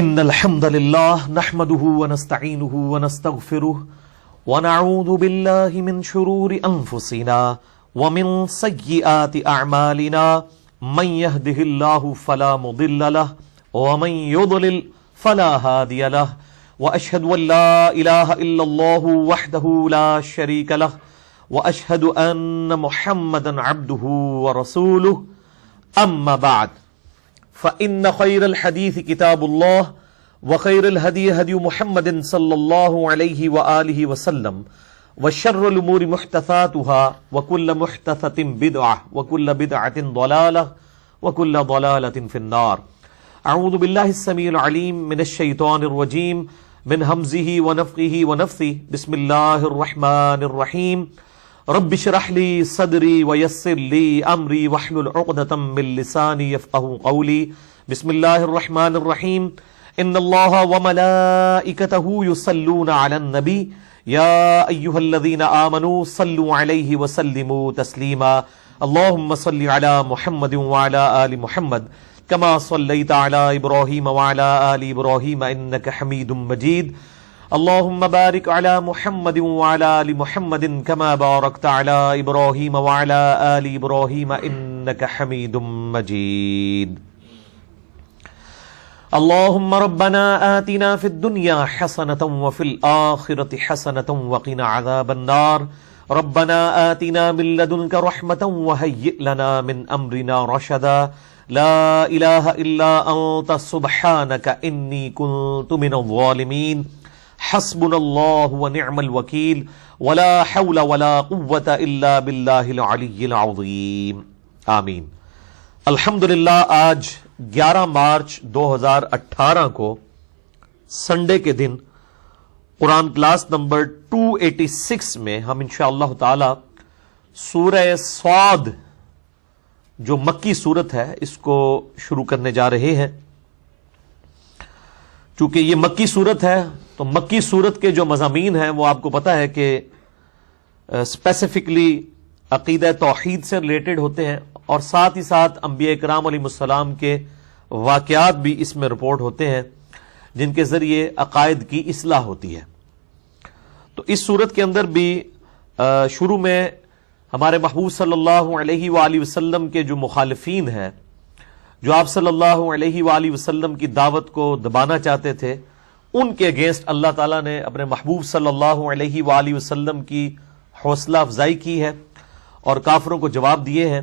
إن الحمد لله نحمده ونستعينه ونستغفره ونعوذ بالله من شرور أنفسنا ومن سيئات أعمالنا من يهده الله فلا مضل له ومن يضلل فلا هادي له وأشهد أن لا إله إلا الله وحده لا شريك له وأشهد أن محمدا عبده ورسوله أما بعد فإن خير الحديث كتاب الله وخير الهدي هدي محمد صلى الله عليه وآله وسلم وشر الأمور محدثاتها وكل محدثة بدعة وكل بدعة ضلالة وكل ضلالة في النار. أعوذ بالله السميع العليم من الشيطان الرجيم من همزه ونفخه ونفثه. بسم الله الرحمن الرحيم. رب اشرح لي صدري ويسر لي امري واحلل عقدة من لساني يفقهوا قولي. بسم الله الرحمن الرحيم. ان الله وملائكته يصلون على النبي يا ايها الذين امنوا صلوا عليه وسلموا تسليما. اللهم صل على محمد وعلى ال محمد كما صليت على ابراهيم وعلى ال ابراهيم انك حميد مجيد. اللهم بارك على محمد وعلى آل محمد كما باركت على إبراهيم وعلى آل إبراهيم إنك حميد مجيد. اللهم ربنا آتنا في الدنيا حسنة وفي الآخرة حسنة وقنا عذاب النار. ربنا آتنا من لدنك رحمة وهيئ لنا من أمرنا رشدا. لا إله إلا أنت سبحانك إني كنت من الظالمين. حسبنا اللہ ونعم الوکیل ولا حول ولا قوة الا باللہ العلی العظیم آمین. الحمدللہ آج 11 مارچ 2018 کو سنڈے کے دن قرآن کلاس نمبر 286 میں ہم انشاءاللہ تعالی سورہ صاد جو مکی سورت ہے اس کو شروع کرنے جا رہے ہیں. چونکہ یہ مکی سورت ہے تو مکی سورت کے جو مضامین ہیں وہ آپ کو پتہ ہے کہ اسپیسیفکلی عقیدہ توحید سے ریلیٹڈ ہوتے ہیں اور ساتھ ہی ساتھ انبیاء کرام علیہ السلام کے واقعات بھی اس میں رپورٹ ہوتے ہیں جن کے ذریعے عقائد کی اصلاح ہوتی ہے. تو اس سورت کے اندر بھی شروع میں ہمارے محبوب صلی اللہ علیہ وآلہ وسلم کے جو مخالفین ہیں جو آپ صلی اللہ علیہ وآلہ وسلم کی دعوت کو دبانا چاہتے تھے ان کے اگینسٹ اللہ تعالیٰ نے اپنے محبوب صلی اللہ علیہ وآلہ وسلم کی حوصلہ افزائی کی ہے اور کافروں کو جواب دیے ہیں.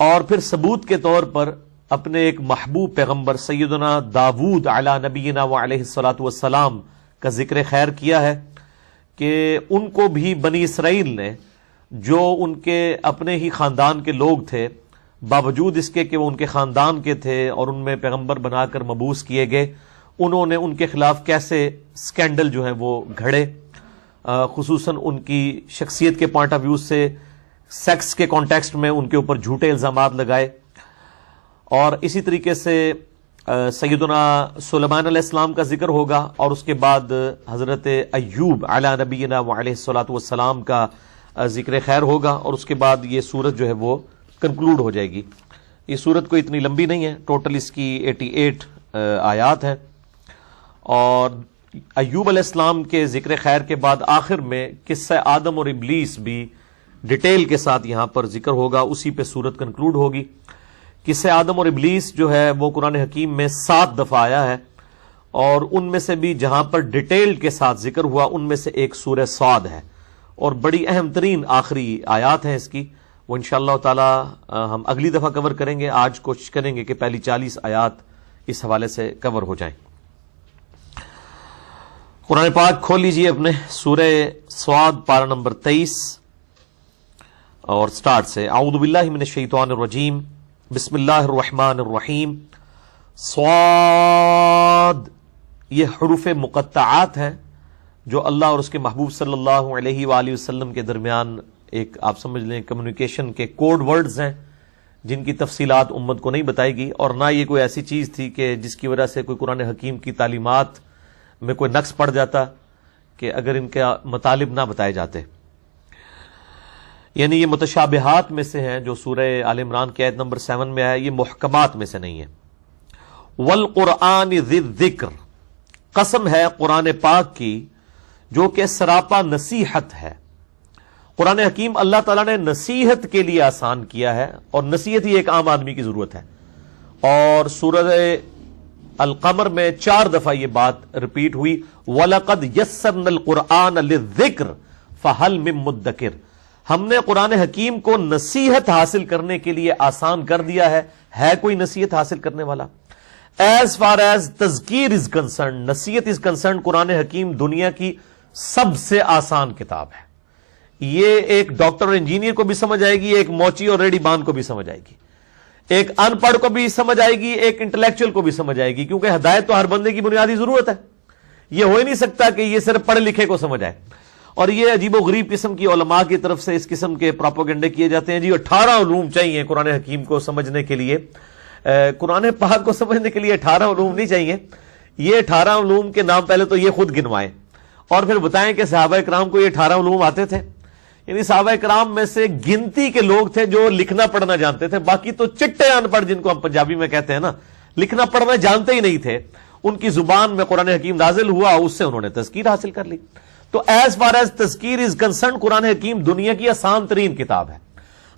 اور پھر ثبوت کے طور پر اپنے ایک محبوب پیغمبر سیدنا داود علی نبینا وعلیہ الصلاۃ والسلام کا ذکر خیر کیا ہے کہ ان کو بھی بنی اسرائیل نے جو ان کے اپنے ہی خاندان کے لوگ تھے باوجود اس کے کہ وہ ان کے خاندان کے تھے اور ان میں پیغمبر بنا کر مبعوث کیے گئے انہوں نے ان کے خلاف کیسے سکینڈل جو ہیں وہ گھڑے خصوصاً ان کی شخصیت کے پوائنٹ آف ویو سے سیکس کے کانٹیکسٹ میں ان کے اوپر جھوٹے الزامات لگائے. اور اسی طریقے سے سیدنا سلیمان علیہ السلام کا ذکر ہوگا اور اس کے بعد حضرت ایوب علی نبینا وعلیہ الصلاۃ والسلام کا ذکر خیر ہوگا اور اس کے بعد یہ سورت جو ہے وہ کنکلوڈ ہو جائے گی. یہ سورت کوئی اتنی لمبی نہیں ہے، ٹوٹل اس کی 88 آیات ہیں. اور ایوب علیہ السلام کے ذکر خیر کے بعد آخر میں قصہ آدم اور ابلیس بھی ڈیٹیل کے ساتھ یہاں پر ذکر ہوگا، اسی پہ سورت کنکلوڈ ہوگی. قصہ آدم اور ابلیس جو ہے وہ قرآن حکیم میں 7 دفعہ آیا ہے اور ان میں سے بھی جہاں پر ڈیٹیل کے ساتھ ذکر ہوا ان میں سے ایک سورہ صاد ہے اور بڑی اہم ترین آخری آیات ہیں اس کی. وہ انشاءاللہ تعالی ہم اگلی دفعہ کور کریں گے. آج کوشش کریں گے کہ پہلی 40 آیات اس حوالے سے کور ہو جائیں. قرآن پاک کھول لیجئے اپنے سورہ صاد پارہ نمبر 23 اور سٹارٹ سے. اعوذ باللہ من الشیطان الرجیم. بسم اللہ الرحمن الرحیم. صاد یہ حروف مقطعات ہیں جو اللہ اور اس کے محبوب صلی اللہ علیہ وآلہ وسلم کے درمیان ایک آپ سمجھ لیں کمیونیکیشن کے کوڈ ورڈز ہیں جن کی تفصیلات امت کو نہیں بتائے گی اور نہ یہ کوئی ایسی چیز تھی کہ جس کی وجہ سے کوئی قرآن حکیم کی تعلیمات میں کوئی نقص پڑ جاتا کہ اگر ان کے مطالب نہ بتائے جاتے. یعنی یہ متشابہات میں سے ہیں جو سورہ آل عمران کی آیت نمبر 7 میں آیا، یہ محکمات میں سے نہیں ہے. والقرآن ذی الذکر، قسم ہے قرآن پاک کی جو کہ سراپا نصیحت ہے۔ قرآن حکیم اللہ تعالیٰ نے نصیحت کے لیے آسان کیا ہے، اور نصیحت ہی ایک عام آدمی کی ضرورت ہے۔ اور سورہ القمر میں 4 دفعہ یہ بات ریپیٹ ہوئی، وَلَقَدْ يَسَّرْنَا الْقُرْآنَ لِلذِّكْرِ فَهَلْ مِن مُدَّكِرٍ، ہم نے قرآن حکیم کو نصیحت حاصل کرنے کے لیے آسان کر دیا ہے کوئی نصیحت حاصل کرنے والا؟ ایز فار ایز تذکیر از کنسرن، نصیحت از کنسرن، قرآن حکیم دنیا کی سب سے آسان کتاب ہے۔ یہ ایک ڈاکٹر اور انجینئر کو بھی سمجھ آئے گی، ایک موچی اور ریڈی بان کو بھی سمجھ آئے گی، ایک ان پڑھ کو بھی سمجھ آئے گی، ایک انٹلیکچوئل کو بھی سمجھ آئے گی، کیونکہ ہدایت تو ہر بندے کی بنیادی ضرورت ہے۔ یہ ہو ہی نہیں سکتا کہ یہ صرف پڑھے لکھے کو سمجھ آئے۔ اور یہ عجیب و غریب قسم کی علماء کی طرف سے اس قسم کے پروپیگنڈے کیے جاتے ہیں، جی 18 علوم چاہیے قرآن حکیم کو سمجھنے کے لیے۔ قرآن پاک کو سمجھنے کے لیے 18 علوم نہیں چاہیے۔ یہ 18 علوم کے نام پہلے تو یہ خود گنوائیں، اور پھر بتائیں کہ صحابہ کرام کو یہ 18 علوم آتے تھے۔ یعنی صحابہ کرام میں سے گنتی کے لوگ تھے جو لکھنا پڑھنا جانتے تھے، باقی تو چٹے ان پڑھ، جن کو ہم پنجابی میں کہتے ہیں نا، لکھنا پڑھنا جانتے ہی نہیں تھے۔ ان کی زبان میں قرآن حکیم نازل ہوا، اس سے انہوں نے تذکیر حاصل کر لی۔ تو ایز فار ایز تذکیر از کنسرن، قرآن حکیم دنیا کی آسان ترین کتاب ہے۔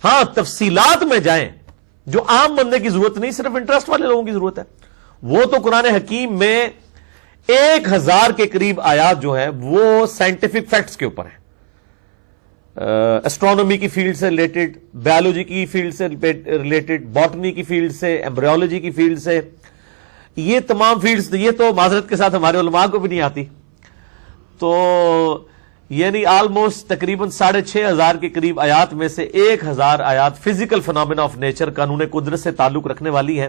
ہاں تفصیلات میں جائیں جو عام بندے کی ضرورت نہیں، صرف انٹرسٹ والے لوگوں کی ضرورت ہے، وہ تو قرآن حکیم میں 1000 کے قریب آیات جو ہے وہ سائنٹیفک فیکٹس کے اوپر ہیں، اسٹرانومی کی فیلڈ سے ریلیٹڈ، بایولوجی کی فیلڈ سے ریلیٹڈ، باٹنی کی فیلڈ سے، ایمبریولوجی کی فیلڈ سے، یہ تمام فیلڈز، یہ تو معذرت کے ساتھ ہمارے علماء کو بھی نہیں آتی۔ تو یعنی آلموسٹ تقریباً 6500 کے قریب آیات میں سے 1000 آیات فزیکل فنامنا آف نیچر، قانون قدرت سے تعلق رکھنے والی ہیں،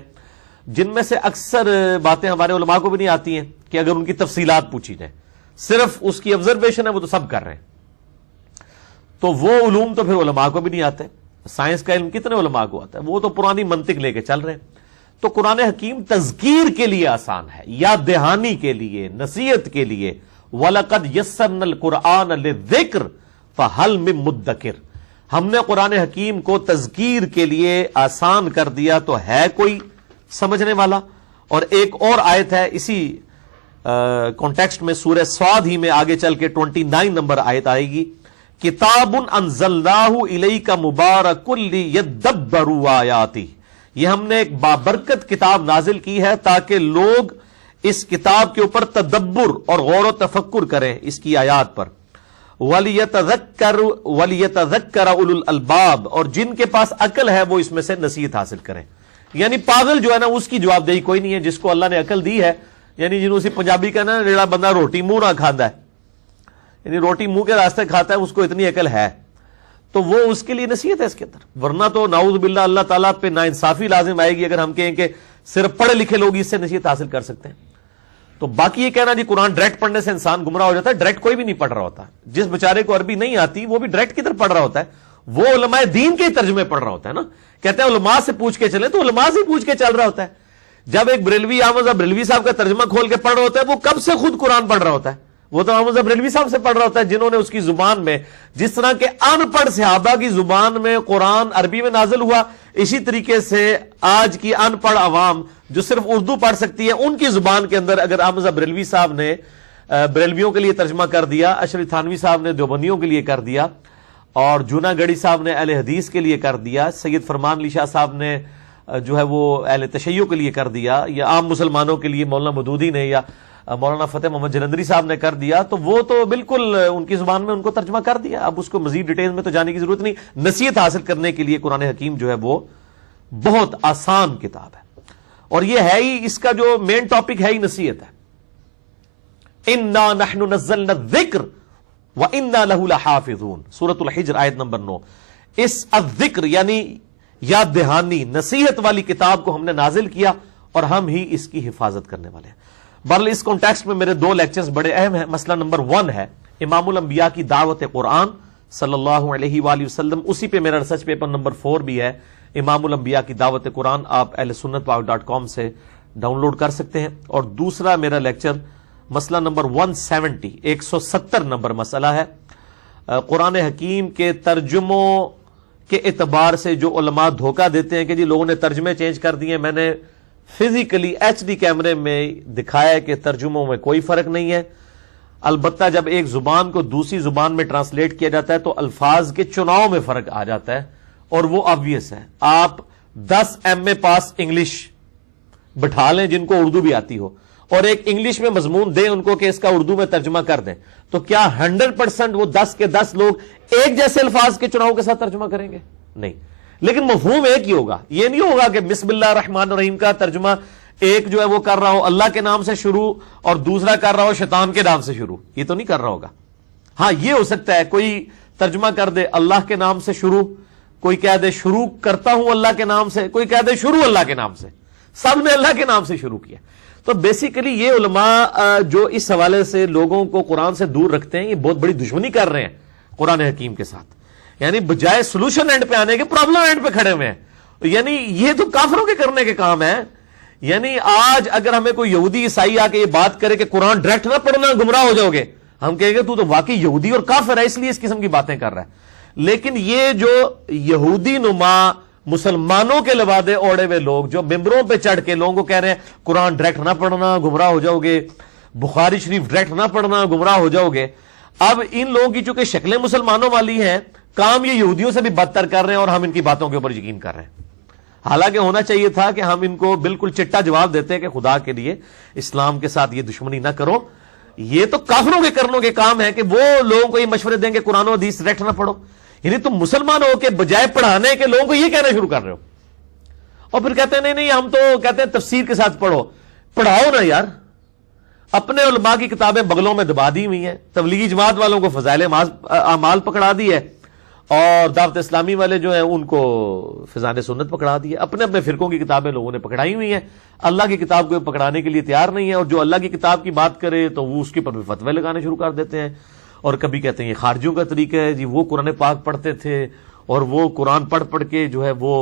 جن میں سے اکثر باتیں ہمارے علماء کو بھی نہیں آتی ہیں کہ اگر ان کی تفصیلات پوچھی جائیں، صرف اس کی آبزرویشن ہے، وہ تو سب کر رہے ہیں۔ تو وہ علوم تو پھر علماء کو بھی نہیں آتے۔ سائنس کا علم کتنے علماء کو آتا ہے؟ وہ تو پرانی منطق لے کے چل رہے ہیں۔ تو قرآن حکیم تذکیر کے لیے آسان ہے، یاد دہانی کے لیے، نصیحت کے لیے۔ وَلَقَدْ يَسَّرْنَا الْقُرْآنَ لِلذِّكْرِ فَهَلْ مِن مُدَّكِرٍ، ہم نے قرآن حکیم کو تذکیر کے لیے آسان کر دیا، تو ہے کوئی سمجھنے والا؟ اور ایک اور آیت ہے اسی کانٹیکسٹ میں، سورہ صاد ہی میں آگے چل کے 29 نمبر آیت آئے گی، کتاب انزلناہ الیک مبارک لیدبروا آیاتہ، یہ ہم نے ایک بابرکت کتاب نازل کی ہے تاکہ لوگ اس کتاب کے اوپر تدبر اور غور و تفکر کریں اس کی آیات پر۔ وَلِيَتَذَكَّرَ أُولُو الْأَلْبَابِ، اور جن کے پاس عقل ہے وہ اس میں سے نصیحت حاصل کریں۔ یعنی پاگل جو ہے نا، اس کی جواب دہی کوئی نہیں ہے، جس کو اللہ نے عقل دی ہے، یعنی جنہوں سے پنجابی کہنا ہے جڑا بندہ روٹی منہ نہ کھاتا ہے، یعنی روٹی منہ کے راستے کھاتا ہے، اس کو اتنی عقل ہے، تو وہ اس کے لیے نصیحت ہے اس کے اندر۔ ورنہ تو نعوذ باللہ اللہ تعالیٰ پہ ناانصافی لازم آئے گی اگر ہم کہیں کہ صرف پڑھے لکھے لوگ اس سے نصیحت حاصل کر سکتے ہیں۔ تو باقی یہ کہنا جی قرآن ڈائریکٹ پڑھنے سے انسان گمراہ ہو جاتا ہے، ڈائریکٹ کوئی بھی نہیں پڑھ رہا ہوتا، جس بیچارے کو عربی نہیں آتی وہ بھی ڈائریکٹ کی طرف پڑھ رہا ہوتا ہے، وہ علماء دین کے ترجمے پڑھ رہا ہوتا ہے نا، کہتے ہیں علماء سے پوچھ کے چلیں، تو علماء سے پوچھ کے چل رہا ہوتا ہے۔ جب ایک بریلوی احمد بریلوی صاحب کا ترجمہ کھول کے پڑھ رہا ہوتا ہے، وہ کب سے خود قرآن پڑھ رہا ہوتا ہے، وہ تو احمد بریلوی صاحب سے پڑھ رہا ہوتا ہے، جنہوں نے اس کی زبان میں، جس طرح کے ان پڑھ صحابہ کی زبان میں قرآن عربی میں نازل ہوا، اسی طریقے سے آج کی ان پڑھ عوام جو صرف اردو پڑھ سکتی ہے، ان کی زبان کے اندر اگر احمد بریلوی صاحب نے بریلویوں کے لیے ترجمہ کر دیا، اشرف تھانوی صاحب نے دیوبندیوں کے لیے کر دیا، اور جونا گڑھی صاحب نے اہل حدیث کے لیے کر دیا، سید فرمان علی شاہ صاحب نے جو ہے وہ اہل تشیع کے لیے کر دیا، یا عام مسلمانوں کے لیے مولانا مودودی نے یا مولانا فتح محمد جلندری صاحب نے کر دیا، تو وہ تو بالکل ان کی زبان میں ان کو ترجمہ کر دیا۔ اب اس کو مزید ڈیٹیل میں تو جانے کی ضرورت نہیں۔ نصیحت حاصل کرنے کے لیے قرآن حکیم جو ہے وہ بہت آسان کتاب ہے، اور یہ ہے ہی، اس کا جو مین ٹاپک ہے ہی نصیحت ہے۔ اِنَّا نَحْنُ نَزَّلْنَا الذِّكْرَ وَإِنَّا لَهُ لَحَافِظُونَ، سورۃ الحجر آیت نمبر 9۔ اس الذکر یعنی یاد دہانی، نصیحت والی کتاب کو ہم نے نازل کیا، اور ہم ہی اس کی حفاظت کرنے والے ہیں۔ بہرحال اس کانٹیکسٹ میں میرے 2 لیکچرز بڑے اہم ہیں۔ مسئلہ نمبر 1 ہے امام الانبیاء کی دعوت قرآن صلی اللہ علیہ وآلہ وسلم، اسی پہ میرا ریسرچ پیپر نمبر 4 بھی ہے، امام الانبیاء کی دعوت قرآن، آپ اہل سنت پاک.com سے ڈاؤن لوڈ کر سکتے ہیں۔ اور دوسرا میرا لیکچر مسئلہ نمبر 170، 170 نمبر مسئلہ ہے، قرآن حکیم کے ترجموں کے اعتبار سے جو علماء دھوکہ دیتے ہیں کہ جی لوگوں نے ترجمے چینج کر دیے، میں نے فزیکلی HD کیمرے میں دکھایا کہ ترجموں میں کوئی فرق نہیں ہے. البتہ جب ایک زبان کو دوسری زبان میں ٹرانسلیٹ کیا جاتا ہے تو الفاظ کے چناؤ میں فرق آ جاتا ہے, اور وہ آبویس ہے. آپ 10 MA پاس انگلش بٹھا لیں جن کو اردو بھی آتی ہو, اور ایک انگلش میں مضمون دیں ان کو کہ اس کا اردو میں ترجمہ کر دیں, تو کیا 100% وہ 10 کے 10 لوگ ایک جیسے الفاظ کے چناؤ کے ساتھ ترجمہ کریں گے؟ نہیں. لیکن مفہوم ایک ہی ہوگا. یہ نہیں ہوگا کہ بسم اللہ الرحمن الرحیم کا ترجمہ ایک جو ہے وہ کر رہا ہو اللہ کے نام سے شروع اور دوسرا کر رہا ہو شیطان کے نام سے شروع. یہ تو نہیں کر رہا ہوگا. ہاں یہ ہو سکتا ہے کوئی ترجمہ کر دے اللہ کے نام سے شروع, کوئی کہہ دے شروع کرتا ہوں اللہ کے نام سے, کوئی کہہ دے شروع اللہ کے نام سے. سب نے اللہ کے نام سے شروع کیا. تو بیسیکلی یہ علماء جو اس حوالے سے لوگوں کو قرآن سے دور رکھتے ہیں, یہ بہت بڑی دشمنی کر رہے ہیں قرآن حکیم کے ساتھ. یعنی بجائے سولوشن اینڈ پہ آنے کے پرابلم اینڈ پہ کھڑے ہوئے ہیں. یعنی یہ تو کافروں کے کرنے کے کام ہے. یعنی آج اگر ہمیں کوئی یہودی عیسائی آ کے یہ بات کرے کہ قرآن ڈائریکٹ نہ پڑھنا گمراہ ہو جاؤ گے, ہم کہیں گے تو واقعی یہودی اور کافر ہے اس لیے اس قسم کی باتیں کر رہا ہے. لیکن یہ جو یہودی نما مسلمانوں کے لبادے اوڑے ہوئے لوگ جو ممبروں پہ چڑھ کے لوگوں کو کہہ رہے ہیں قرآن ڈائریکٹ نہ پڑھنا گمراہ ہو جاؤ گے, بخاری شریف ڈائریکٹ نہ پڑھنا گمراہ ہو جاؤ گے, اب ان لوگوں کی چونکہ شکلیں مسلمانوں والی ہیں, کام یہ یہودیوں سے بھی بدتر کر رہے ہیں اور ہم ان کی باتوں کے اوپر یقین کر رہے ہیں. حالانکہ ہونا چاہیے تھا کہ ہم ان کو بالکل چٹا جواب دیتے کہ خدا کے لیے اسلام کے ساتھ یہ دشمنی نہ کرو. یہ تو کافروں کے کرنوں کے کام ہے کہ وہ لوگوں کو یہ مشورے دیں کہ قرآن و حدیث ڈائریکٹ نہ پڑھو. یعنی تم مسلمان ہو کے بجائے پڑھانے کے لوگوں کو یہ کہنا شروع کر رہے ہو, اور پھر کہتے ہیں نہیں ہم تو کہتے ہیں تفسیر کے ساتھ پڑھو. پڑھاؤ نا یار. اپنے علماء کی کتابیں بغلوں میں دبا دی ہوئی ہیں, تبلیغی جماعت والوں کو فضائل اعمال پکڑا دی ہے, اور دعوت اسلامی والے جو ہیں ان کو فضائل سنت پکڑا دی ہے. اپنے اپنے فرقوں کی کتابیں لوگوں نے پکڑائی ہوئی ہیں. اللہ کی کتاب کو پکڑانے کے لیے تیار نہیں ہے, اور جو اللہ کی کتاب کی بات کرے تو وہ اس کے اوپر بھی فتوے لگانے شروع کر دیتے ہیں, اور کبھی کہتے ہیں یہ خارجیوں کا طریقہ ہے جی, وہ قرآن پاک پڑھتے تھے اور وہ قرآن پڑھ پڑھ کے جو ہے وہ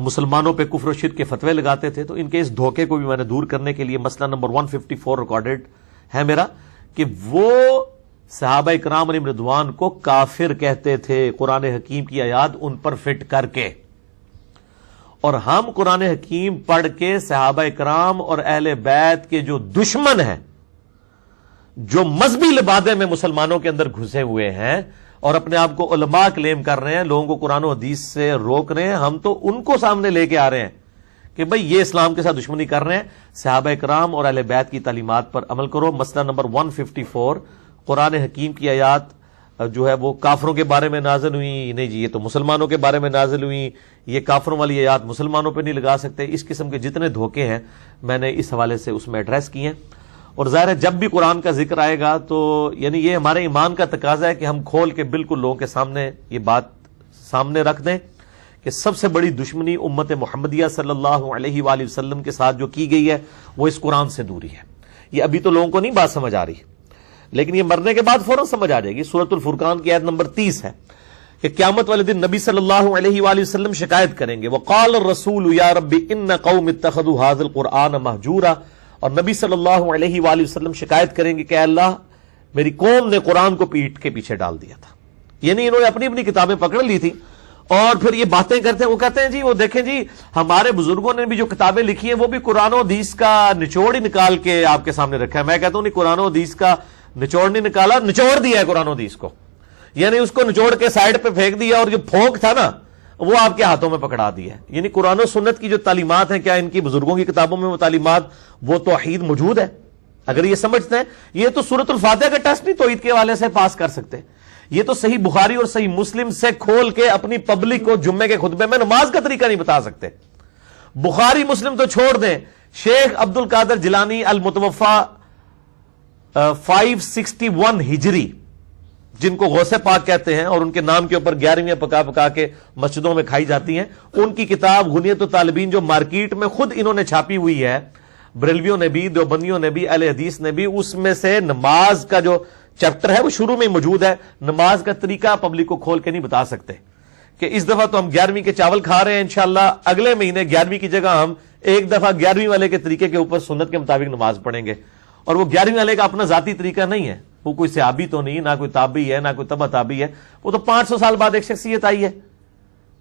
مسلمانوں پہ کفر و شرک کے فتوے لگاتے تھے. تو ان کے اس دھوکے کو بھی میں نے دور کرنے کے لیے مسئلہ نمبر 154 ریکارڈڈ ہے میرا, کہ وہ صحابہ اکرام علیہم رضوان کو کافر کہتے تھے قرآن حکیم کی آیات ان پر فٹ کر کے, اور ہم قرآن حکیم پڑھ کے صحابہ اکرام اور اہل بیت کے جو دشمن ہیں, جو مذہبی لبادے میں مسلمانوں کے اندر گھسے ہوئے ہیں اور اپنے آپ کو علماء کلیم کر رہے ہیں, لوگوں کو قرآن و حدیث سے روک رہے ہیں, ہم تو ان کو سامنے لے کے آ رہے ہیں کہ بھئی یہ اسلام کے ساتھ دشمنی کر رہے ہیں. صحابہ اکرام اور اہل بیت کی تعلیمات پر عمل کرو. مسئلہ نمبر 154, قرآن حکیم کی آیات جو ہے وہ کافروں کے بارے میں نازل ہوئی, نہیں جی یہ تو مسلمانوں کے بارے میں نازل ہوئی, یہ کافروں والی آیات مسلمانوں پہ نہیں لگا سکتے. اس قسم کے جتنے دھوکے ہیں میں نے اس حوالے سے اس میں ایڈریس کیے ہیں. اور ظاہر ہے جب بھی قرآن کا ذکر آئے گا تو یعنی یہ ہمارے ایمان کا تقاضا ہے کہ ہم کھول کے بالکل لوگوں کے سامنے یہ بات سامنے رکھ دیں کہ سب سے بڑی دشمنی امت محمدیہ صلی اللہ علیہ وآلہ وسلم کے ساتھ جو کی گئی ہے وہ اس قرآن سے دوری ہے. یہ ابھی تو لوگوں کو نہیں بات سمجھ آ رہی, لیکن یہ مرنے کے بعد فوراً سمجھ آ جائے گی. سورۃ الفرقان کی آیت نمبر 30 ہے کہ قیامت والے دن نبی صلی اللہ علیہ وآلہ وسلم شکایت کریں گے, وقال الرسول یا رب ان قوم اتخذوا هذا القرآن مہجورا, اور نبی صلی اللہ علیہ وآلہ وسلم شکایت کریں گے کہ اے اللہ میری قوم نے قرآن کو پیٹ کے پیچھے ڈال دیا تھا. یعنی انہوں نے اپنی اپنی کتابیں پکڑ لی تھی اور پھر یہ باتیں کرتے ہیں. وہ کہتے ہیں جی وہ دیکھیں جی ہمارے بزرگوں نے بھی جو کتابیں لکھی ہیں وہ بھی قرآن و حدیث کا نچوڑ ہی نکال کے آپ کے سامنے رکھا ہے. میں کہتا ہوں نہیں, قرآن و حدیث کا نچوڑ نہیں نکالا, نچوڑ دیا ہے قرآن و حدیث کو. یعنی اس کو نچوڑ کے سائڈ پہ پھینک دیا, اور جو پھونک تھا نا وہ آپ کے ہاتھوں میں پکڑا دیا ہے. یعنی قرآن و سنت کی جو تعلیمات ہیں, کیا ان کی بزرگوں کی کتابوں میں وہ تعلیمات وہ توحید موجود ہے؟ اگر یہ سمجھتے ہیں, یہ تو سورۃ الفاتحہ کا ٹیسٹ نہیں توحید کے حوالے سے پاس کر سکتے. یہ تو صحیح بخاری اور صحیح مسلم سے کھول کے اپنی پبلک کو جمعے کے خطبے میں نماز کا طریقہ نہیں بتا سکتے. بخاری مسلم تو چھوڑ دیں, شیخ عبد القادر جیلانی المتوفا 561 ہجری جن کو غوث پاک کہتے ہیں اور ان کے نام کے اوپر 11ویں پکا پکا کے مسجدوں میں کھائی جاتی ہیں, ان کی کتاب غنیت الطالبین جو مارکیٹ میں خود انہوں نے چھاپی ہوئی ہے, بریلویوں نے بھی, دیوبندیوں نے بھی, اہل حدیث نے بھی, اس میں سے نماز کا جو چیپٹر ہے وہ شروع میں موجود ہے. نماز کا طریقہ پبلک کو کھول کے نہیں بتا سکتے کہ اس دفعہ تو ہم 11ویں کے چاول کھا رہے ہیں, انشاءاللہ اگلے مہینے 11ویں کی جگہ ہم ایک دفعہ 11ویں والے کے طریقے کے اوپر سنت کے مطابق نماز پڑھیں گے. اور وہ 11ویں والے کا اپنا ذاتی طریقہ نہیں ہے, وہ کوئی صحابی تو نہیں, نہ کوئی تابعی ہے, نہ کوئی تبع تابعی ہے, وہ تو 500 سال بعد ایک شخصیت آئی ہے.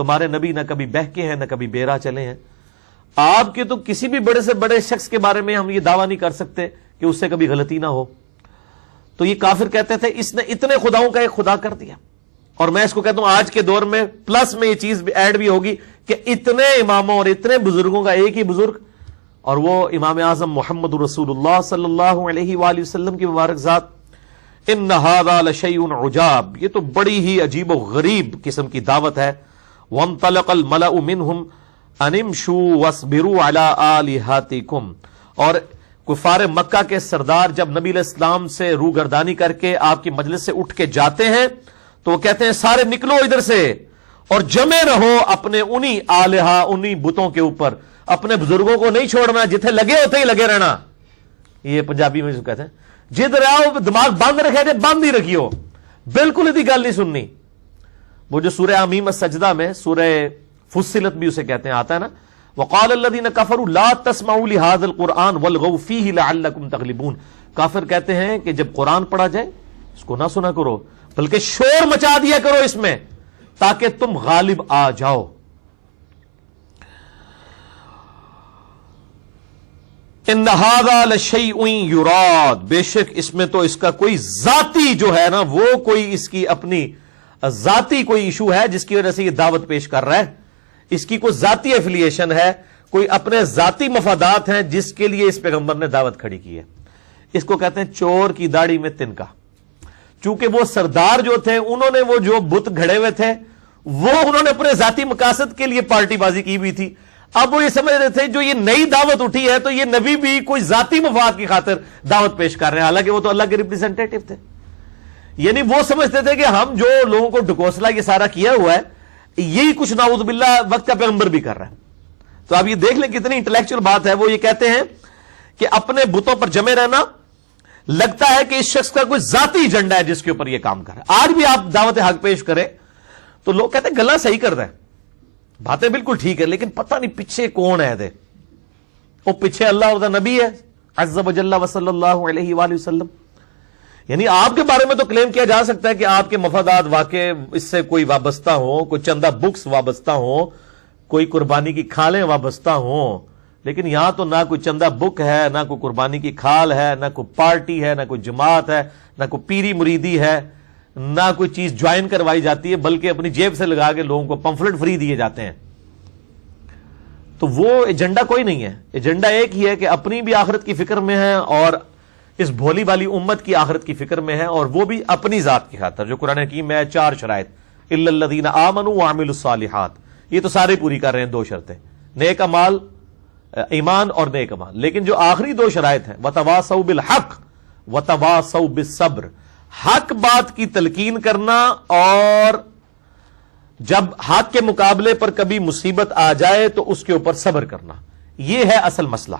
تمہارے نبی نہ کبھی بہکے ہیں نہ کبھی بے راہ چلے ہیں. آپ کے تو کسی بھی بڑے سے بڑے شخص کے بارے میں ہم یہ دعویٰ نہیں کر سکتے کہ اس سے کبھی غلطی نہ ہو. تو یہ کافر کہتے تھے اس نے اتنے خداؤں کا ایک خدا کر دیا. اور میں اس کو کہتا ہوں آج کے دور میں پلس میں یہ چیز بھی ایڈ بھی ہوگی کہ اتنے اماموں اور اتنے بزرگوں کا ایک ہی بزرگ، اور وہ امام اعظم محمد رسول اللہ صلی اللہ علیہ وآلہ وسلم کی مبارک ذات. ان ھذا لشیء عجاب، یہ تو بڑی ہی عجیب و غریب قسم کی دعوت ہے. وانطلق الملأ منهم ان امشوا واصبروا علی آلہتکم، اور کفار مکہ کے سردار جب نبی علیہ السلام سے روگردانی کر کے آپ کی مجلس سے اٹھ کے جاتے ہیں تو وہ کہتے ہیں سارے نکلو ادھر سے اور جمع رہو اپنے انہی آلہہ انہی بتوں کے اوپر، اپنے بزرگوں کو نہیں چھوڑنا، جتنے لگے ہوتے ہی لگے رہنا. یہ پنجابی میں کہتے ہیں جدھر آؤ دماغ بند رکھے جائے بند ہی رکھیو، بالکل اتنی گل نہیں سننی. وہ جو سورہ حمیم السجدہ میں سورہ فصلت بھی اسے کہتے ہیں آتا ہے نا، وقال الذین کفروا لا تسمعوا لهذا القرآن والغوا فیہ لعلکم تغلبون. کافر کہتے ہیں کہ جب قرآن پڑھا جائے اس کو نہ سنا کرو بلکہ شور مچا دیا کرو اس میں تاکہ تم غالب آ جاؤ. ان ھذا لشیء یراد، بے شک اس میں تو اس کا کوئی ذاتی جو ہے نا وہ کوئی اس کی اپنی ذاتی کوئی ایشو ہے جس کی وجہ سے یہ دعوت پیش کر رہا ہے. اس کی کوئی ذاتی ایفیلیشن ہے، کوئی اپنے ذاتی مفادات ہیں جس کے لیے اس پیغمبر نے دعوت کھڑی کی ہے. اس کو کہتے ہیں چور کی داڑھی میں تنکا. چونکہ وہ سردار جو تھے انہوں نے وہ جو بت گھڑے ہوئے تھے وہ انہوں نے اپنے ذاتی مقاصد کے لیے پارٹی بازی کی ہوئی تھی. اب وہ یہ سمجھ رہے تھے جو یہ نئی دعوت اٹھی ہے تو یہ نبی بھی کوئی ذاتی مفاد کی خاطر دعوت پیش کر رہے ہیں، حالانکہ وہ تو اللہ کے ریپریزنٹیٹو تھے. یعنی وہ سمجھتے تھے کہ ہم جو لوگوں کو ڈکوسلا یہ سارا کیا ہوا ہے یہی کچھ نعوذ باللہ وقت کا پیغمبر بھی کر رہا ہے. تو آپ یہ دیکھ لیں کتنی انٹلیکچوئل بات ہے. وہ یہ کہتے ہیں کہ اپنے بتوں پر جمے رہنا لگتا ہے کہ اس شخص کا کوئی ذاتی ایجنڈا ہے جس کے اوپر یہ کام کر رہا ہے. آج بھی آپ دعوت حق پیش کریں تو لوگ کہتے ہیں گلا صحیح کر رہا ہے، باتیں بالکل ٹھیک ہے، لیکن پتہ نہیں پیچھے کون ہے دے. وہ پیچھے اللہ اور نبی ہے عز و جل و صلی اللہ علیہ وآلہ وسلم. یعنی آپ کے بارے میں تو کلیم کیا جا سکتا ہے کہ آپ کے مفادات واقع اس سے کوئی وابستہ ہوں، کوئی چندہ بکس وابستہ ہوں، کوئی قربانی کی کھالیں وابستہ ہوں، لیکن یہاں تو نہ کوئی چندہ بک ہے، نہ کوئی قربانی کی کھال ہے، نہ کوئی پارٹی ہے، نہ کوئی جماعت ہے، نہ کوئی پیری مریدی ہے، نہ کوئی چیز جوائن کروائی جاتی ہے، بلکہ اپنی جیب سے لگا کے لوگوں کو پمفلٹ فری دیے جاتے ہیں. تو وہ ایجنڈا کوئی نہیں ہے. ایجنڈا ایک ہی ہے کہ اپنی بھی آخرت کی فکر میں ہے اور اس بھولی والی امت کی آخرت کی فکر میں ہے، اور وہ بھی اپنی ذات کی خاطر. جو قرآن حکیم میں 4 شرائط الا الذین آمنوا وعملوا الصالحات، یہ تو سارے پوری کر رہے ہیں 2 شرطیں، نیک اعمال، ایمان اور نیک اعمال. لیکن جو آخری 2 شرائط ہیں وتواصوا بالحق وتواصوا بالصبر، حق بات کی تلقین کرنا اور جب حق کے مقابلے پر کبھی مصیبت آ جائے تو اس کے اوپر صبر کرنا، یہ ہے اصل مسئلہ.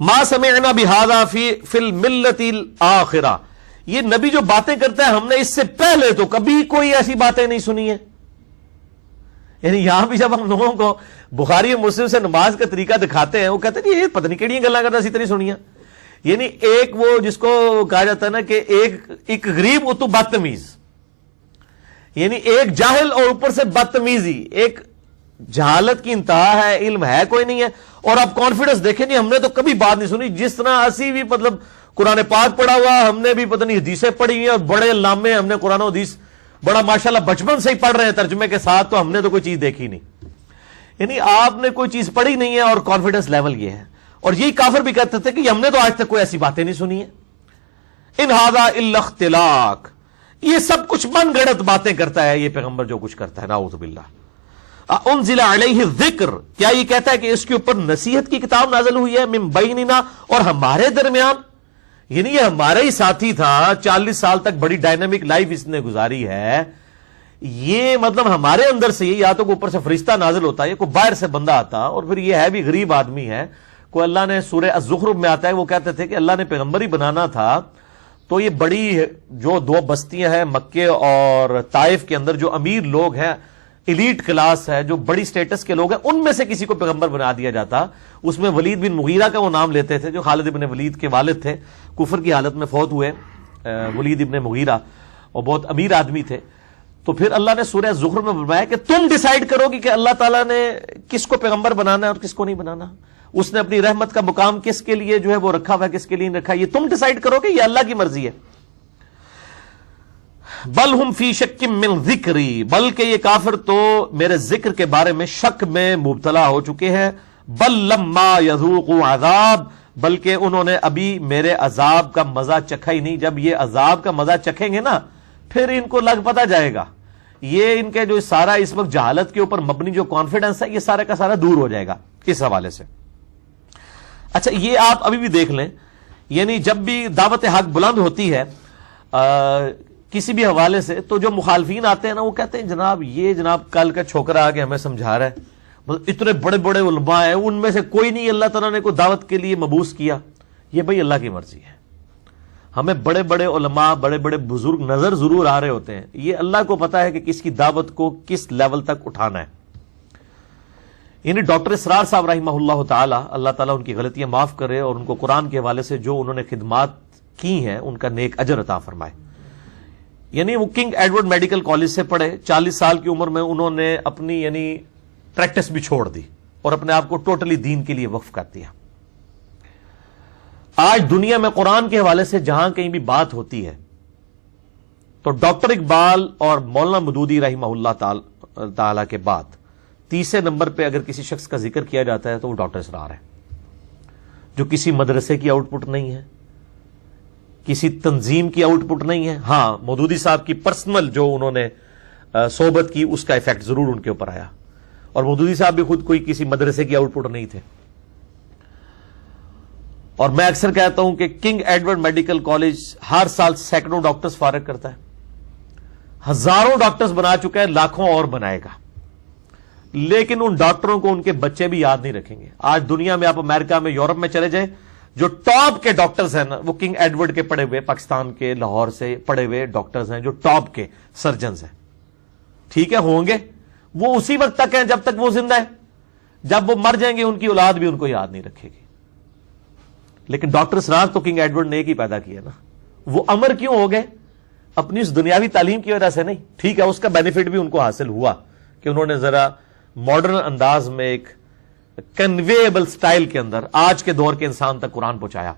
ما سمعنا بهذا فی الملت الاخرہ، یہ نبی جو باتیں کرتا ہے ہم نے اس سے پہلے تو کبھی کوئی ایسی باتیں نہیں سنی ہے. یعنی یہاں بھی جب ہم لوگوں کو بخاری اور مسلم سے نماز کا طریقہ دکھاتے ہیں وہ کہتے ہیں یہ پتہ نہیں کیڑی گلاں کردا سی تری سنیاں. یعنی ایک وہ جس کو کہا جاتا ہے نا کہ ایک غریب اتو بدتمیز، یعنی ایک جاہل اور اوپر سے بدتمیزی، ایک جہالت کی انتہا ہے، علم ہے کوئی نہیں ہے، اور آپ کانفیڈنس دیکھیں نہیں ہم نے تو کبھی بات نہیں سنی. جس طرح اسی بھی مطلب قرآن پاک پڑھا ہوا، ہم نے بھی پتہ نہیں حدیثیں پڑھی ہوئی ہیں اور بڑے علامے ہم نے قرآن و حدیث بڑا ماشاءاللہ بچپن سے ہی پڑھ رہے ہیں ترجمے کے ساتھ، تو ہم نے تو کوئی چیز دیکھی نہیں. یعنی آپ نے کوئی چیز پڑھی نہیں ہے اور کانفیڈنس لیول یہ ہے. اور یہی کافر بھی کہتے تھے کہ ہم نے تو آج تک کوئی ایسی باتیں نہیں سنی ہیں. ان ھذا الا اختلاق، یہ سب کچھ من گھڑت باتیں کرتا ہے یہ پیغمبر جو کچھ کرتا ہے، نعوذ باللہ. انزل علیہ الذکر، کیا یہ کہتا ہے کہ اس کے اوپر نصیحت کی کتاب نازل ہوئی ہے، من بیننا، اور ہمارے درمیان. یعنی یہ ہمارا ہی ساتھی تھا، 40 سال تک بڑی ڈائنامک لائف اس نے گزاری ہے. یہ مطلب ہمارے اندر سے یا تو اوپر سے فرشتہ نازل ہوتا ہے یا کوئی باہر سے بندہ آتا، اور پھر یہ ہے بھی غریب آدمی ہے. کوئی اللہ نے سورہ الزخرف میں آتا ہے وہ کہتے تھے کہ اللہ نے پیغمبر ہی بنانا تھا تو یہ بڑی جو 2 بستیاں ہیں مکے اور طائف کے اندر، جو امیر لوگ ہیں، ایلیٹ کلاس ہے، جو بڑی سٹیٹس کے لوگ ہیں، ان میں سے کسی کو پیغمبر بنا دیا جاتا. اس میں ولید بن مغیرہ کا وہ نام لیتے تھے جو خالد بن ولید کے والد تھے، کفر کی حالت میں فوت ہوئے ولید بن مغیرہ، اور بہت امیر آدمی تھے. تو پھر اللہ نے سورہ زخرف میں فرمایا کہ تم ڈیسائیڈ کرو گی کہ اللہ تعالیٰ نے کس کو پیغمبر بنانا ہے اور کس کو نہیں بنانا، اس نے اپنی رحمت کا مقام کس کے لیے جو ہے وہ رکھا ہوا ہے، کس کے لیے نہیں رکھا، یہ تم ڈیسائیڈ کرو گے، یہ اللہ کی مرضی ہے۔ بل ہم فی شک من ذکری، بلکہ یہ کافر تو میرے ذکر کے بارے میں شک میں مبتلا ہو چکے ہیں۔ بل لما یذوقوا عذاب، بلکہ انہوں نے ابھی میرے عذاب کا مزہ چکھا ہی نہیں، جب یہ عذاب کا مزہ چکھیں گے نا پھر ان کو لگ پتہ جائے گا، یہ ان کے جو سارا اس وقت جہالت کے اوپر مبنی جو کانفیڈنس ہے یہ سارا کا سارا دور ہو جائے گا اس حوالے سے۔ اچھا یہ آپ ابھی بھی دیکھ لیں، یعنی جب بھی دعوت حق بلند ہوتی ہے کسی بھی حوالے سے، تو جو مخالفین آتے ہیں نا وہ کہتے ہیں جناب یہ جناب کل کا چھوکرا آ کے ہمیں سمجھا رہا ہے، اتنے بڑے بڑے علماء ہیں ان میں سے کوئی نہیں اللہ تعالیٰ نے کوئی دعوت کے لیے مبعوث کیا۔ یہ بھائی اللہ کی مرضی ہے، ہمیں بڑے بڑے علماء بڑے بڑے بزرگ نظر ضرور آ رہے ہوتے ہیں، یہ اللہ کو پتا ہے کہ کس کی دعوت کو کس لیول تک اٹھانا ہے۔ یعنی ڈاکٹر اسرار صاحب رحمہ اللہ تعالی، اللہ تعالیٰ ان کی غلطیاں معاف کرے اور ان کو قرآن کے حوالے سے جو انہوں نے خدمات کی ہیں ان کا نیک اجر عطا فرمائے۔ یعنی وہ کنگ ایڈورڈ میڈیکل کالج سے پڑھے، 40 سال کی عمر میں انہوں نے اپنی یعنی پریکٹس بھی چھوڑ دی اور اپنے آپ کو ٹوٹلی دین کے لیے وقف کر دیا۔ آج دنیا میں قرآن کے حوالے سے جہاں کہیں بھی بات ہوتی ہے تو ڈاکٹر اقبال اور مولانا مودودی رحمہ اللہ تعالی کے بعد تیسرے نمبر پہ اگر کسی شخص کا ذکر کیا جاتا ہے تو وہ ڈاکٹر اسرار ہے، جو کسی مدرسے کی آؤٹ پٹ نہیں ہے، کسی تنظیم کی آؤٹ پٹ نہیں ہے۔ ہاں مودودی صاحب کی پرسنل جو انہوں نے صحبت کی اس کا ایفیکٹ ضرور ان کے اوپر آیا، اور مودودی صاحب بھی خود کوئی کسی مدرسے کی آؤٹ پٹ نہیں تھے۔ اور میں اکثر کہتا ہوں کہ کنگ ایڈورڈ میڈیکل کالج ہر سال سینکڑوں ڈاکٹرز فارغ کرتا ہے، ہزاروں ڈاکٹرز بنا چکا ہے، لاکھوں اور بنائے گا، لیکن ان ڈاکٹروں کو ان کے بچے بھی یاد نہیں رکھیں گے۔ آج دنیا میں آپ امریکہ میں یورپ میں چلے جائیں، جو ٹاپ کے ڈاکٹرز ہیں نا وہ کنگ ایڈورڈ کے پڑھے ہوئے، پاکستان کے لاہور سے پڑھے ہوئے ڈاکٹرز ہیں جو ٹاپ کے سرجنز ہیں، ٹھیک ہے ہوں گے، وہ اسی وقت تک ہیں جب تک وہ زندہ ہے، جب وہ مر جائیں گے ان کی اولاد بھی ان کو یاد نہیں رکھے گی۔ لیکن ڈاکٹر اسرار تو کنگ ایڈورڈ نے ایک ہی پیدا کیا نا، وہ امر کیوں ہو گئے؟ اپنی اس دنیاوی تعلیم کی وجہ سے نہیں، ٹھیک ہے اس کا بینیفٹ بھی ان کو حاصل ہوا کہ انہوں نے ذرا ماڈرن انداز میں ایک کنویبل سٹائل کے اندر آج کے دور کے انسان تک قرآن پہنچایا،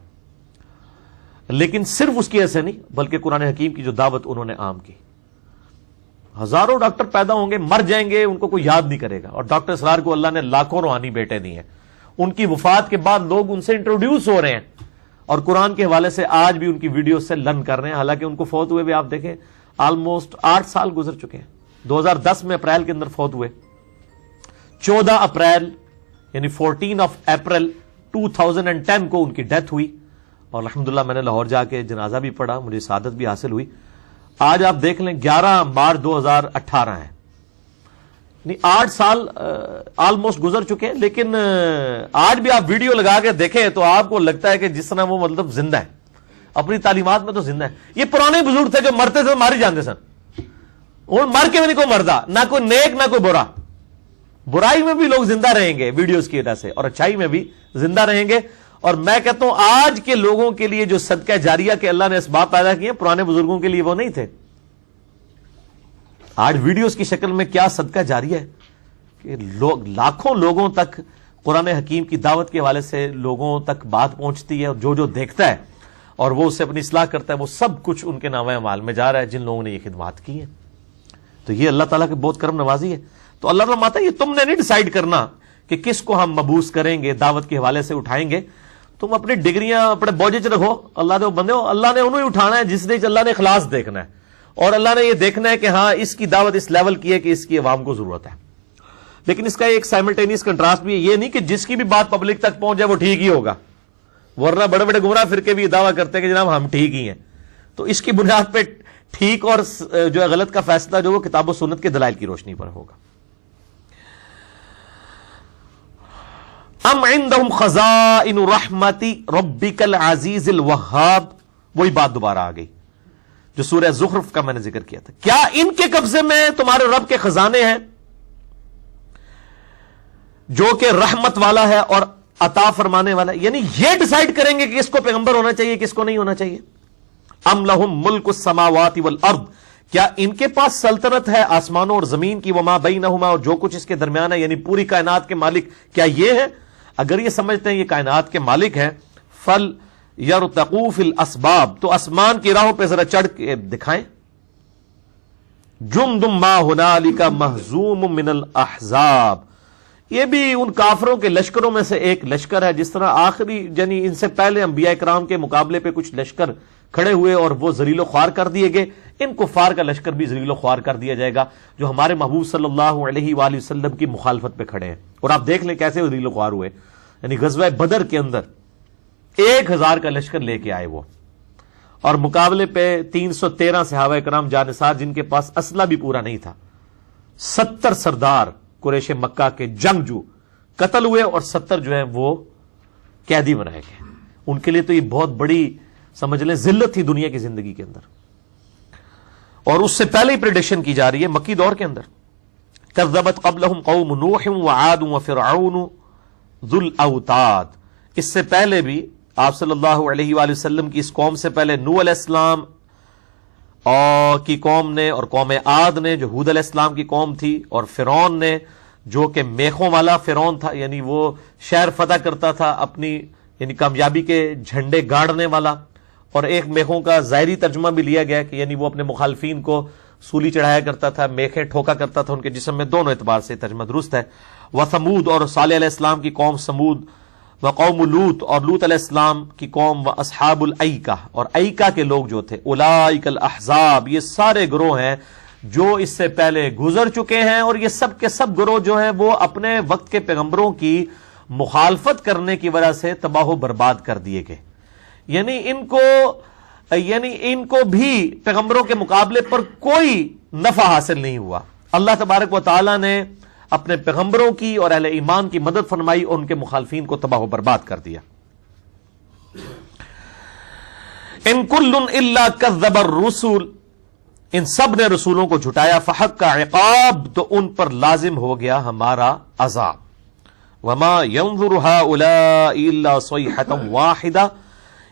لیکن صرف اس کی وجہ سے نہیں بلکہ قرآن حکیم کی جو دعوت انہوں نے عام کی۔ ہزاروں ڈاکٹر پیدا ہوں گے، مر جائیں گے، ان کو کوئی یاد نہیں کرے گا، اور ڈاکٹر اسرار کو اللہ نے لاکھوں روحانی بیٹے دیے ہیں، ان کی وفات کے بعد لوگ ان سے انٹروڈیوس ہو رہے ہیں اور قرآن کے حوالے سے آج بھی ان کی ویڈیو سے لرن کر رہے ہیں، حالانکہ ان کو فوت ہوئے بھی آپ دیکھیں آلموسٹ 8 سال گزر چکے ہیں۔ 2010 میں اپریل کے اندر فوت ہوئے، 14 اپریل یعنی 14 اپریل 2010 کو ان کی ڈیتھ ہوئی، اور الحمدللہ میں نے لاہور جا کے جنازہ بھی پڑھا، مجھے سعادت بھی حاصل ہوئی۔ آج آپ دیکھ لیں 11 مارچ 2018 ہے، نہیں 8 سال آلموسٹ گزر چکے ہیں، لیکن آج بھی آپ ویڈیو لگا کے دیکھیں تو آپ کو لگتا ہے کہ جس طرح وہ مطلب زندہ ہے، اپنی تعلیمات میں تو زندہ ہے۔ یہ پرانے بزرگ تھے جو مرتے تھے مار ہی جانتے سن، اور مر کے بھی نہیں کوئی مردا، نہ کوئی نیک نہ کوئی برا، برائی میں بھی لوگ زندہ رہیں گے ویڈیوز کی وجہ سے، اور اچھائی میں بھی زندہ رہیں گے۔ اور میں کہتا ہوں آج کے لوگوں کے لیے جو صدقہ جاریہ کے اللہ نے اسباب پیدا کیے پرانے بزرگوں کے لیے وہ نہیں تھے۔ آج ویڈیوز کی شکل میں کیا صدقہ جاریہ ہے کہ لاکھوں لوگوں تک قرآن حکیم کی دعوت کے حوالے سے لوگوں تک بات پہنچتی ہے، اور جو دیکھتا ہے اور وہ اسے اپنی اصلاح کرتا ہے وہ سب کچھ ان کے نامہ اعمال میں جا رہا ہے جن لوگوں نے یہ خدمات کی ہیں۔ تو یہ اللہ تعالیٰ کے بہت کرم نوازی ہے۔ تو اللہ تعالیٰ ماتا یہ تم نے نہیں ڈیسائیڈ کرنا کہ کس کو ہم مبعوث کریں گے، دعوت کے حوالے سے اٹھائیں گے، تم اپنی ڈگریاں اپنے بوجھے چ رکھو، اللہ دے بندے ہو، اللہ نے انہوں ہی اٹھانا ہے جس نے اللہ نے اخلاص دیکھنا ہے، اور اللہ نے یہ دیکھنا ہے کہ ہاں اس کی دعوت اس لیول کی ہے کہ اس کی عوام کو ضرورت ہے۔ لیکن اس کا ایک سائملٹینیس کنٹراسٹ بھی ہے، یہ نہیں کہ جس کی بھی بات پبلک تک پہنچ جائے وہ ٹھیک ہی ہوگا، ورنہ بڑے بڑے گمراہ فرقے بھی یہ دعویٰ کرتے ہیں کہ جناب ہم ٹھیک ہی ہیں۔ تو اس کی بنیاد پہ ٹھیک اور جو ہے غلط کا فیصلہ جو وہ کتاب و سنت کے دلائل کی روشنی پر ہوگا۔ ام عندهم خزائن رحمت ربک العزیز الوہاب، وہی بات دوبارہ آ گئی جو سورہ زخرف کا میں نے ذکر کیا تھا، کیا ان کے قبضے میں تمہارے رب کے خزانے ہیں جو کہ رحمت والا ہے اور عطا فرمانے والا ہے؟ یعنی یہ ڈیسائیڈ کریں گے کہ کس کو پیغمبر ہونا چاہیے کس کو نہیں ہونا چاہیے۔ ام لہم ملک السماوات والارض، کیا ان کے پاس سلطنت ہے آسمانوں اور زمین کی، وما بینہما، اور جو کچھ اس کے درمیان ہے، یعنی پوری کائنات کے مالک کیا یہ ہے؟ اگر یہ سمجھتے ہیں یہ کائنات کے مالک ہیں، فل یرتقوا فی الاسباب، تو آسمان کی راہوں پہ ذرا چڑھ کے دکھائیں. جندم ما ہنالک مہزوم من الاحزاب، یہ بھی ان کافروں کے لشکروں میں سے ایک لشکر ہے. جس طرح آخری یعنی ان سے پہلے انبیاء کرام کے مقابلے پہ کچھ لشکر کھڑے ہوئے اور وہ ذلیل و خوار کر دیے گئے، ان کفار کا لشکر بھی ذلیل و خوار کر دیا جائے گا جو ہمارے محبوب صلی اللہ علیہ وآلہ وسلم کی مخالفت پہ کھڑے ہیں. اور آپ دیکھ لیں کیسے ذلیل و خوار ہوئے. یعنی غزوہ بدر کے اندر 1000 کا لشکر لے کے آئے وہ، اور مقابلے پہ 313 صحابہ کرام جانثار جن کے پاس اسلحہ بھی پورا نہیں تھا. 70 سردار قریش مکہ کے جنگجو قتل ہوئے اور 70 جو ہیں وہ قیدی بنائے گئے. ان کے لیے تو یہ بہت بڑی سمجھ لیں ذلت تھی دنیا کی زندگی کے اندر. اور اس سے پہلے ہی پریڈکشن کی جا رہی ہے مکی دور کے اندر، کذبت قبلہم قوم نوح وعاد وفرعون ذو الاوتاد. اس سے پہلے بھی آپ صلی اللہ علیہ وآلہ وسلم کی اس قوم سے پہلے نوح علیہ السلام کی قوم نے، اور قوم عاد نے جو ہود علیہ السلام کی قوم تھی، اور فرعون نے جو کہ میخوں والا فرعون تھا، یعنی وہ شہر فتح کرتا تھا اپنی یعنی کامیابی کے جھنڈے گاڑنے والا. اور ایک میخوں کا ظاہری ترجمہ بھی لیا گیا کہ یعنی وہ اپنے مخالفین کو سولی چڑھایا کرتا تھا، میخیں ٹھوکا کرتا تھا ان کے جسم میں. دونوں اعتبار سے ترجمہ درست ہے. وثمود، اور صالح علیہ السلام کی قوم سمود. وقوم لوط، اور لوط علیہ السلام کی قوم. واصحاب الایکہ، اور ایکہ کے لوگ جو تھے. اولئک الاحزاب، یہ سارے گروہ ہیں جو اس سے پہلے گزر چکے ہیں، اور یہ سب کے سب گروہ جو ہیں وہ اپنے وقت کے پیغمبروں کی مخالفت کرنے کی وجہ سے تباہ و برباد کر دیے گئے. یعنی ان کو بھی پیغمبروں کے مقابلے پر کوئی نفع حاصل نہیں ہوا. اللہ تبارک و تعالی نے اپنے پیغمبروں کی اور اہل ایمان کی مدد فرمائی اور ان کے مخالفین کو تباہ و برباد کر دیا. ان کل الا کذب الرسل، ان سب نے رسولوں کو جھٹایا. فحق کا عقاب، تو ان پر لازم ہو گیا ہمارا عذاب. وما ينظر هؤلاء الا صيحة واحدة،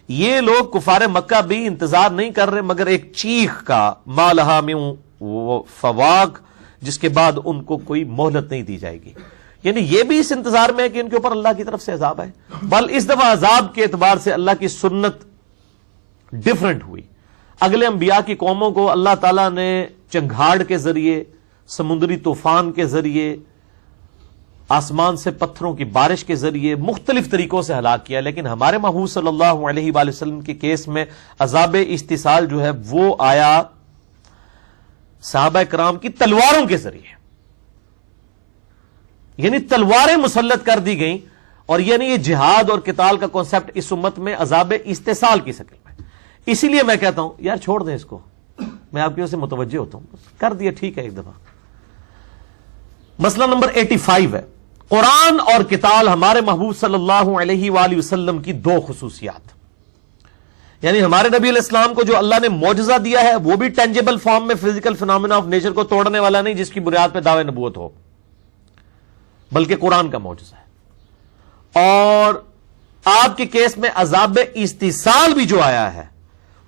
یہ لوگ کفار مکہ بھی انتظار نہیں کر رہے مگر ایک چیخ کا. ما لها من فواق، جس کے بعد ان کو کوئی مہلت نہیں دی جائے گی. یعنی یہ بھی اس انتظار میں ہے کہ ان کے اوپر اللہ کی طرف سے عذاب ہے. بل اس دفعہ عذاب کے اعتبار سے اللہ کی سنت ڈیفرنٹ ہوئی. اگلے انبیاء کی قوموں کو اللہ تعالیٰ نے چنگھاڑ کے ذریعے، سمندری طوفان کے ذریعے، آسمان سے پتھروں کی بارش کے ذریعے مختلف طریقوں سے ہلاک کیا. لیکن ہمارے محبوب صلی اللہ علیہ وآلہ وسلم کے کیس میں عذاب استحصال جو ہے وہ آیا صحابہ کرام کی تلواروں کے ذریعے. یعنی تلواریں مسلط کر دی گئیں، اور یعنی یہ جہاد اور قتال کا کانسیپٹ اس امت میں عذاب استحصال کی شکل میں. اسی لیے میں کہتا ہوں یار چھوڑ دیں اس کو، میں آپ کی وجہ سے متوجہ ہوتا ہوں، کر دیا ٹھیک ہے ایک دفعہ. مسئلہ نمبر 85 ہے قرآن اور قتال ہمارے محبوب صلی اللہ علیہ وآلہ وسلم کی دو خصوصیات. یعنی ہمارے نبی علیہ السلام کو جو اللہ نے معجزہ دیا ہے وہ بھی ٹینجیبل فارم میں فزیکل فینومینا آف نیچر کو توڑنے والا نہیں جس کی بنیاد پہ دعوے نبوت ہو، بلکہ قرآن کا معجزہ ہے. اور آپ کے کیس میں عذاب استحصال بھی جو آیا ہے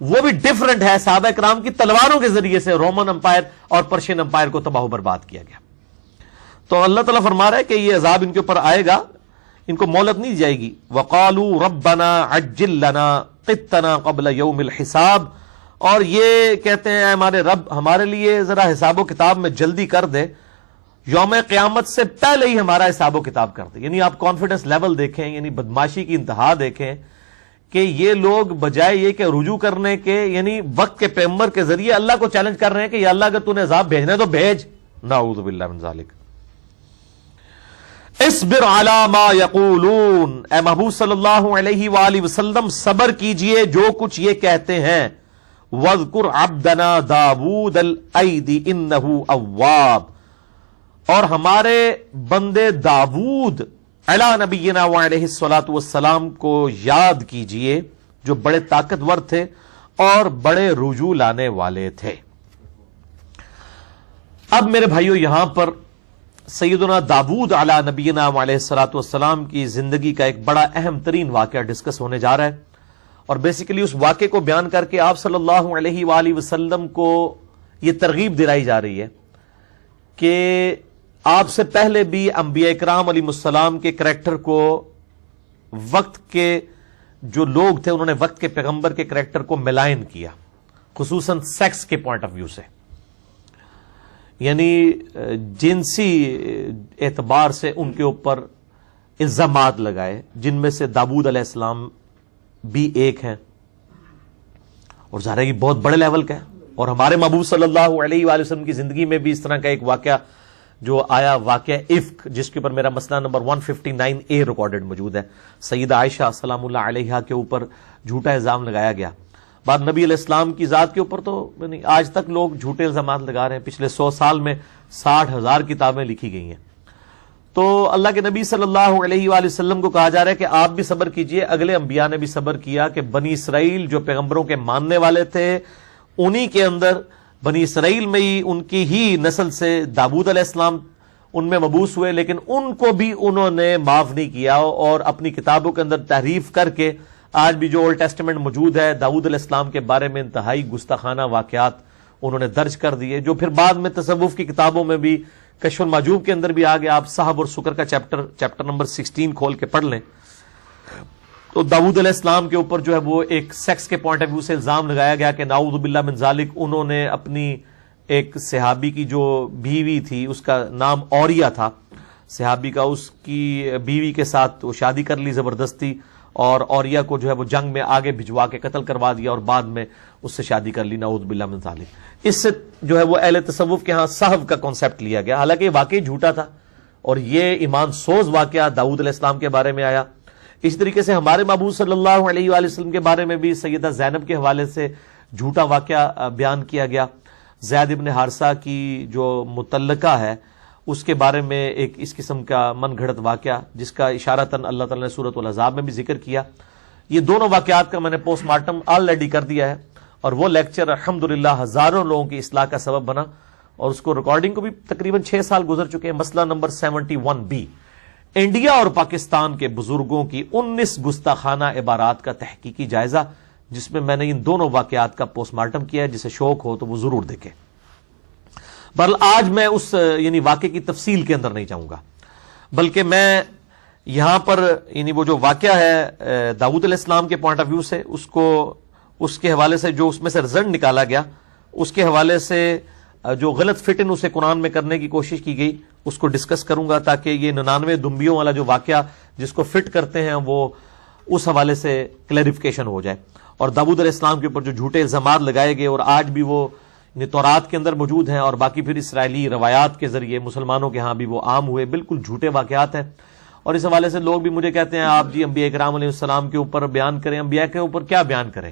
وہ بھی ڈیفرنٹ ہے. صحابہ کرام کی تلواروں کے ذریعے سے رومن امپائر اور پرشین امپائر کو تباہ و برباد کیا گیا. تو اللہ تعالیٰ فرما رہا ہے کہ یہ عذاب ان کے اوپر آئے گا، ان کو مہلت نہیں دی جائے گی. وقالوا ربنا عجل لنا قطنا قبل یوم الحساب، اور یہ کہتے ہیں اے ہمارے رب ہمارے لیے ذرا حساب و کتاب میں جلدی کر دے، یوم قیامت سے پہلے ہی ہمارا حساب و کتاب کر دے. یعنی آپ کانفیڈنس لیول دیکھیں، یعنی بدماشی کی انتہا دیکھیں کہ یہ لوگ بجائے یہ کہ رجوع کرنے کے یعنی وقت کے پیغمبر کے ذریعے اللہ کو چیلنج کر رہے ہیں کہ یا اللہ اگر تو نے عذاب بھیجنا ہے تو بھیج. نعوذ باللہ من ذالک. اصبر علی ما یقولون، اے محبوب صلی اللہ علیہ وآلہ وسلم صبر کیجئے جو کچھ یہ کہتے ہیں. وَاذْكُرْ عَبْدَنَا دَاوُودَ الْأَيْدِ إِنَّهُ أَوَّابٌ، اور ہمارے بندے داود علی نبینا وعلیہ الصلاۃ والسلام کو یاد کیجئے جو بڑے طاقتور تھے اور بڑے رجوع لانے والے تھے. اب میرے بھائیو یہاں پر سیدنا داود علی نبینا علیہ الصلوۃ والسلام کی زندگی کا ایک بڑا اہم ترین واقعہ ڈسکس ہونے جا رہا ہے، اور بیسیکلی اس واقعے کو بیان کر کے آپ صلی اللہ علیہ وآلہ وسلم کو یہ ترغیب دلائی جا رہی ہے کہ آپ سے پہلے بھی انبیاء اکرام علیہ السلام کے کریکٹر کو وقت کے جو لوگ تھے انہوں نے وقت کے پیغمبر کے کریکٹر کو ملائن کیا، خصوصاً سیکس کے پوائنٹ آف ویو سے، یعنی جنسی اعتبار سے ان کے اوپر الزامات لگائے، جن میں سے داؤد علیہ السلام بھی ایک ہیں، اور ظاہر ہے یہ بہت بڑے لیول کا ہے۔ اور ہمارے محبوب صلی اللہ علیہ وآلہ وسلم کی زندگی میں بھی اس طرح کا ایک واقعہ جو آیا، واقعہ افک، جس کے اوپر میرا مسئلہ نمبر 159A ریکارڈڈ موجود ہے۔ سیدہ عائشہ سلام اللہ علیہا کے اوپر جھوٹا الزام لگایا گیا۔ بعد نبی علیہ السلام کی ذات کے اوپر تو آج تک لوگ جھوٹے الزامات لگا رہے ہیں، پچھلے 100 سال میں 60,000 کتابیں لکھی گئی ہیں۔ تو اللہ کے نبی صلی اللہ علیہ وآلہ وسلم کو کہا جا رہا ہے کہ آپ بھی صبر کیجئے، اگلے انبیاء نے بھی صبر کیا کہ بنی اسرائیل جو پیغمبروں کے ماننے والے تھے، انہی کے اندر بنی اسرائیل میں ہی ان کی ہی نسل سے داؤد علیہ السلام ان میں مبعوث ہوئے، لیکن ان کو بھی انہوں نے معاف نہیں کیا اور اپنی کتابوں کے اندر تحریف کر کے آج بھی جو اولڈ ٹیسٹمنٹ موجود ہے داؤد علیہ السلام کے بارے میں انتہائی گستاخانہ واقعات انہوں نے درج کر دیے، جو پھر بعد میں تصوف کی کتابوں میں بھی کشف المحجوب کے اندر بھی آگے آپ صحب اور سکر کا چیپٹر نمبر 16 کھول کے پڑھ لیں تو داؤد علیہ السلام کے اوپر جو ہے وہ ایک سیکس کے پوائنٹ آف ویو سے الزام لگایا گیا کہ نعوذ باللہ من ذالک، انہوں نے اپنی ایک صحابی کی جو بیوی تھی، اس کا نام اوریہ تھا صحابی کا، اس کی بیوی کے ساتھ وہ شادی کر لی زبردستی، اور اوریہ کو جو ہے وہ جنگ میں آگے بھجوا کے قتل کروا دیا اور بعد میں اس سے شادی کر لی، نعوذ باللہ من ذالک۔ اس سے جو ہے وہ اہل تصوف کے ہاں صحب کا کانسیپٹ لیا گیا، حالانکہ یہ واقعی جھوٹا تھا اور یہ ایمان سوز واقعہ داؤد علیہ السلام کے بارے میں آیا۔ اس طریقے سے ہمارے محبوب صلی اللہ علیہ وآلہ وسلم کے بارے میں بھی سیدہ زینب کے حوالے سے جھوٹا واقعہ بیان کیا گیا۔ زید ابن حارثہ کی جو متعلقہ ہے اس کے بارے میں ایک اس قسم کا من گھڑت واقعہ، جس کا اشارتاً اللہ تعالیٰ نے سورۃ الاحزاب میں بھی ذکر کیا۔ یہ دونوں واقعات کا میں نے پوسٹ مارٹم آلریڈی کر دیا ہے، اور وہ لیکچر الحمدللہ ہزاروں لوگوں کی اصلاح کا سبب بنا، اور اس کو ریکارڈنگ کو بھی تقریباً 6 سال گزر چکے ہیں۔ مسئلہ نمبر 71B، انڈیا اور پاکستان کے بزرگوں کی 19 گستاخانہ عبارات کا تحقیقی جائزہ، جس میں میں نے ان دونوں واقعات کا پوسٹ مارٹم کیا ہے، جسے شوق ہو تو وہ ضرور دیکھیں۔ بہرحال آج میں اس یعنی واقعے کی تفصیل کے اندر نہیں جاؤں گا، بلکہ میں یہاں پر یعنی وہ جو واقعہ ہے داؤد علیہ السلام کے پوائنٹ آف ویو سے، اس کے حوالے سے جو اس میں سے رزلٹ نکالا گیا، اس کے حوالے سے جو غلط فٹ ان اسے قرآن میں کرنے کی کوشش کی گئی، اس کو ڈسکس کروں گا، تاکہ یہ 99 دنبیوں والا جو واقعہ جس کو فٹ کرتے ہیں وہ اس حوالے سے کلیریفیکیشن ہو جائے، اور داؤد علیہ السلام کے اوپر جو جھوٹے الزامات لگائے گئے اور آج بھی وہ تورات کے اندر موجود ہیں، اور باقی پھر اسرائیلی روایات کے ذریعے مسلمانوں کے ہاں بھی وہ عام ہوئے، بالکل جھوٹے واقعات ہیں۔ اور اس حوالے سے لوگ بھی مجھے کہتے ہیں آپ جی انبیاء کرام علیہ السلام کے اوپر بیان کریں، انبیاء کے اوپر کیا بیان کریں؟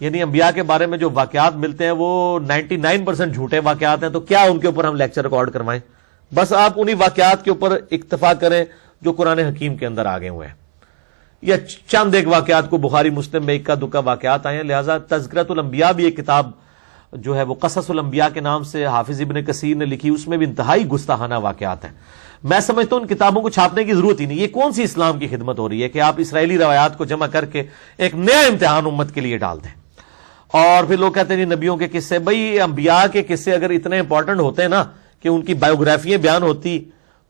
یعنی انبیاء کے بارے میں جو واقعات ملتے ہیں وہ 99% جھوٹے واقعات ہیں، تو کیا ان کے اوپر ہم لیکچر ریکارڈ کروائیں؟ بس آپ انہی واقعات کے اوپر اکتفا کریں جو قرآن حکیم کے اندر آگے ہوئے ہیں، یا چند ایک واقعات کو بخاری مسلم میں اکا دکا واقعات آئے ہیں۔ لہٰذا تذکرۃ الانبیاء بھی ایک کتاب جو ہے وہ قصص الانبیاء کے نام سے حافظ ابن کثیر نے لکھی، اس میں بھی انتہائی گستاخانہ واقعات ہیں۔ میں سمجھتا ہوں ان کتابوں کو چھاپنے کی ضرورت ہی نہیں۔ یہ کون سی اسلام کی خدمت ہو رہی ہے کہ آپ اسرائیلی روایات کو جمع کر کے ایک نیا امتحان امت کے لیے ڈال دیں؟ اور پھر لوگ کہتے ہیں جی نبیوں کے قصے، بھائی انبیاء کے قصے اگر اتنے امپورٹنٹ ہوتے ہیں نا کہ ان کی بایوگرافیاں بیان ہوتی،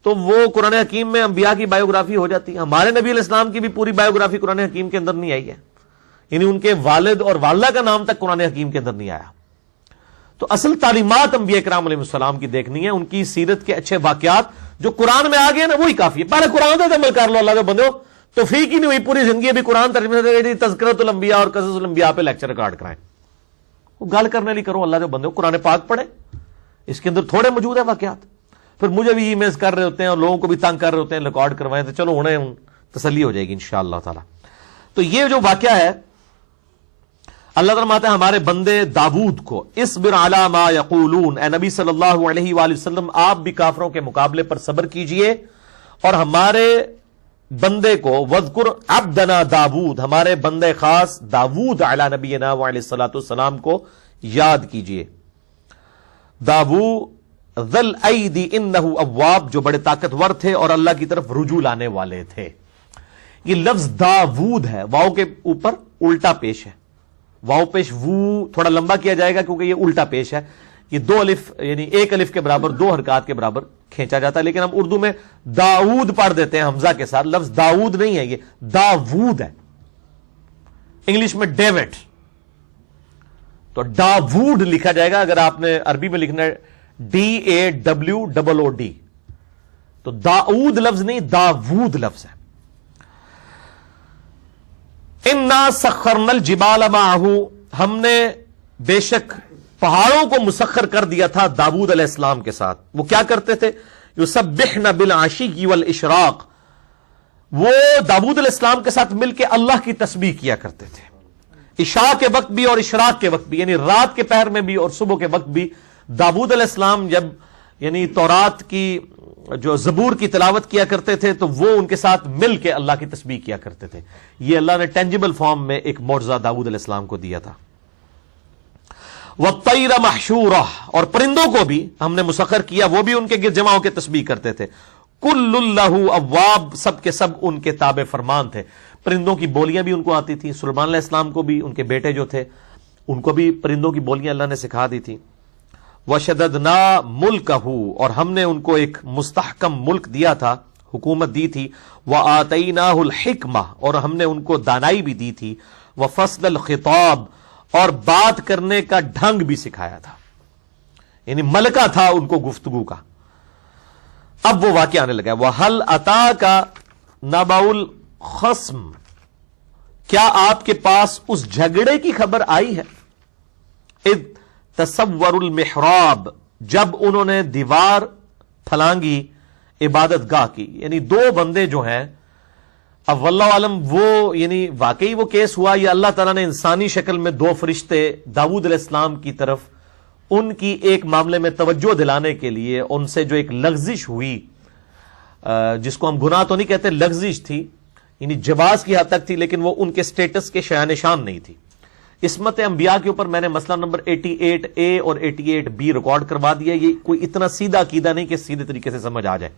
تو وہ قرآن حکیم میں انبیاء کی بایوگرافی ہو جاتی۔ ہمارے نبی علیہ السلام کی بھی پوری بایوگرافی قرآن حکیم کے اندر نہیں آئی ہے، یعنی ان کے والد اور والدہ کا نام تک قرآن حکیم کے اندر نہیں آیا۔ تو اصل تعلیمات انبیاء کرام علیہ السلام کی دیکھنی ہے، ان کی سیرت کے اچھے واقعات جو قرآن میں آ گئے نا وہی کافی ہے۔ پہلے قرآن پہ عمل کر لو، اللہ کے بندو، توفیق ہی نہیں ہوئی پوری زندگی ابھی قرآن ترجمہ تذکرۃ الانبیاء اور قصص الانبیاء پہ لیکچر ریکارڈ کرائیں۔ وہ گل کرنے لی کرو، اللہ کے بندو قرآن پاک پڑھیں، اس کے اندر تھوڑے موجود ہیں واقعات۔ پھر مجھے بھی ای میلز کر رہے ہوتے ہیں اور لوگوں کو بھی تنگ کر رہے ہوتے ہیں ریکارڈ کروائیں، تو چلو انہیں تسلی ہو جائے گی انشاءاللہ تعالی۔ تو یہ جو واقعہ ہے، اللہ تعالیٰ ماتا ہے ہمارے بندے داؤد کو اصبر علی ما یقولون، اے نبی صلی اللہ علیہ وآلہ وسلم آپ بھی کافروں کے مقابلے پر صبر کیجئے، اور ہمارے بندے کو وذکر عبدنا داؤد، ہمارے بندے خاص داؤد علی نبینا وعلیہ الصلوۃ والسلام کو یاد کیجئے۔ داؤد ذل ایدی انہ اواب، جو بڑے طاقتور تھے اور اللہ کی طرف رجوع لانے والے تھے۔ یہ لفظ داؤد ہے، واؤ کے اوپر الٹا پیش ہے، واؤ پیش وو تھوڑا لمبا کیا جائے گا کیونکہ یہ الٹا پیش ہے۔ یہ 2 الف یعنی 1 الف کے برابر 2 حرکات کے برابر کھینچا جاتا ہے، لیکن ہم اردو میں داؤد پڑھ دیتے ہیں حمزہ کے ساتھ. لفظ داؤد نہیں ہے، یہ داوود ہے، انگلش میں ڈیوڈ، تو داوود لکھا جائے گا. اگر آپ نے عربی میں لکھنا ہے DAWOOD، تو داؤد لفظ نہیں داوود لفظ ہے. اِنَّا سَخَّرْنَا الْجِبَالَ مَعَهُ، ہم نے بے شک پہاڑوں کو مسخر کر دیا تھا داؤد علیہ السلام کے ساتھ. وہ کیا کرتے تھے؟ یسبحن بالعشی والاشراق، وہ داؤد علیہ السلام کے ساتھ مل کے اللہ کی تسبیح کیا کرتے تھے، عشاء کے وقت بھی اور اشراق کے وقت بھی، یعنی رات کے پہر میں بھی اور صبح کے وقت بھی. داؤد علیہ السلام جب یعنی تورات کی جو زبور کی تلاوت کیا کرتے تھے تو وہ ان کے ساتھ مل کے اللہ کی تسبیح کیا کرتے تھے. یہ اللہ نے ٹینجیبل فارم میں ایک معجزہ داؤد علیہ السلام کو دیا تھا. وَالطَّيْرَ مَحْشُورَةً، اور پرندوں کو بھی ہم نے مسخر کیا، وہ بھی ان کے گرد جمع ہو کے تسبیح کرتے تھے. كُلٌّ لَهُ أَوَّابٌ، سب کے سب ان کے تابع فرمان تھے. پرندوں کی بولیاں بھی ان کو آتی تھی. سلیمان علیہ السلام کو بھی ان کے بیٹے جو تھے ان کو بھی پرندوں کی بولیاں اللہ نے سکھا دی تھی. وَشَدَدْنَا مُلْكَهُ، اور ہم نے ان کو ایک مستحکم ملک دیا تھا، حکومت دی تھی. وَآتَيْنَاهُ الْحِكْمَةَ، اور ہم نے ان کو دانائی بھی دی تھی. وَفَصْلَ الْخِطَابِ، اور بات کرنے کا ڈھنگ بھی سکھایا تھا، یعنی ملکہ تھا ان کو گفتگو کا. اب وہ واقعہ آنے لگا. وَهَلْ أَتَاكَ نَبَأُ الْخَصْمِ، کیا آپ کے پاس اس جھگڑے کی خبر آئی ہے؟ اذ تصور المحراب، جب انہوں نے دیوار پھلانگی عبادت گاہ کی. یعنی 2 بندے جو ہیں، اب واللہ عالم وہ یعنی واقعی وہ کیس ہوا یا اللہ تعالیٰ نے انسانی شکل میں 2 فرشتے داؤد علیہ السلام کی طرف ان کی ایک معاملے میں توجہ دلانے کے لیے ان سے جو ایک لغزش ہوئی، جس کو ہم گناہ تو نہیں کہتے، لغزش تھی، یعنی جواز کی حد تک تھی، لیکن وہ ان کے سٹیٹس کے شایان نشان نہیں تھی. عصمت انبیاء کے اوپر میں نے مسئلہ نمبر 88A اور 88B ریکارڈ کروا دیا. یہ کوئی اتنا سیدھا عقیدہ نہیں کہ سیدھے طریقے سے سمجھ آ جائے.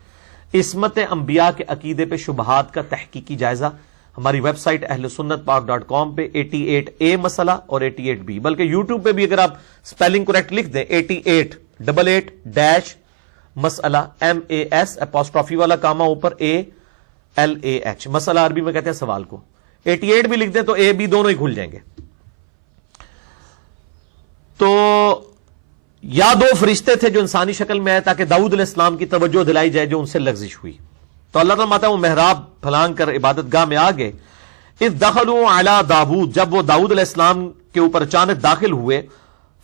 عصمت انبیاء کے عقیدے پہ شبہات کا تحقیقی جائزہ ہماری ویب سائٹ اہلسنتپاک.com پہ 88A مسئلہ اور 88B، بلکہ یوٹیوب پہ بھی اگر آپ سپیلنگ کریکٹ لکھ دیں 8888- مسئلہ MAS اپوسٹرافی والا کاما اوپر ALAH، مسئلہ عربی میں کہتے ہیں سوال کو. 88 بھی لکھ دیں تو A B دونوں ہی کھل جائیں گے. تو یا 2 فرشتے تھے جو انسانی شکل میں آئے تاکہ داؤد علیہ السلام کی توجہ دلائی جائے جو ان سے لغزش ہوئی. تو اللہ تعالیٰ ماتا وہ محراب پھلانگ کر عبادت گاہ میں آ گئے. اذ دخلوا علی داؤد، جب وہ داؤد علیہ السلام کے اوپر اچانک داخل ہوئے.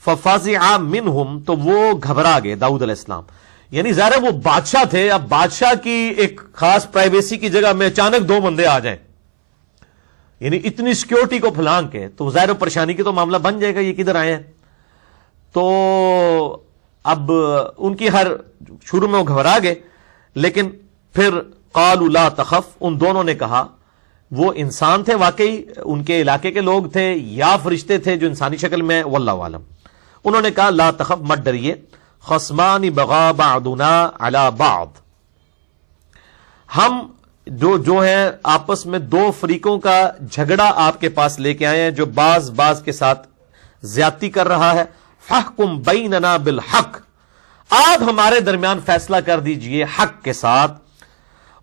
ففزع منہم، تو وہ گھبرا گئے داؤد علیہ السلام. یعنی ظاہر ہے وہ بادشاہ تھے، اب بادشاہ کی ایک خاص پرائیویسی کی جگہ میں اچانک 2 بندے آ جائیں، یعنی اتنی سیکیورٹی کو پھلانگ کے، تو ظاہر پریشانی کی تو معاملہ بن جائے گا، یہ کدھر آئے ہیں. تو اب ان کی ہر شروع میں وہ گھبرا گئے، لیکن پھر قالوا لا تخف، ان دونوں نے کہا، وہ انسان تھے واقعی، ان کے علاقے کے لوگ تھے یا فرشتے تھے جو انسانی شکل میں، واللہ عالم. انہوں نے کہا لا تخف، مت ڈریے، خصمان بغا بعضنا علی بعض، ہم جو ہیں آپس میں 2 فریقوں کا جھگڑا آپ کے پاس لے کے آئے ہیں جو بعض کے ساتھ زیادتی کر رہا ہے. فاحکم بیننا بالحق، آپ ہمارے درمیان فیصلہ کر دیجئے حق کے ساتھ.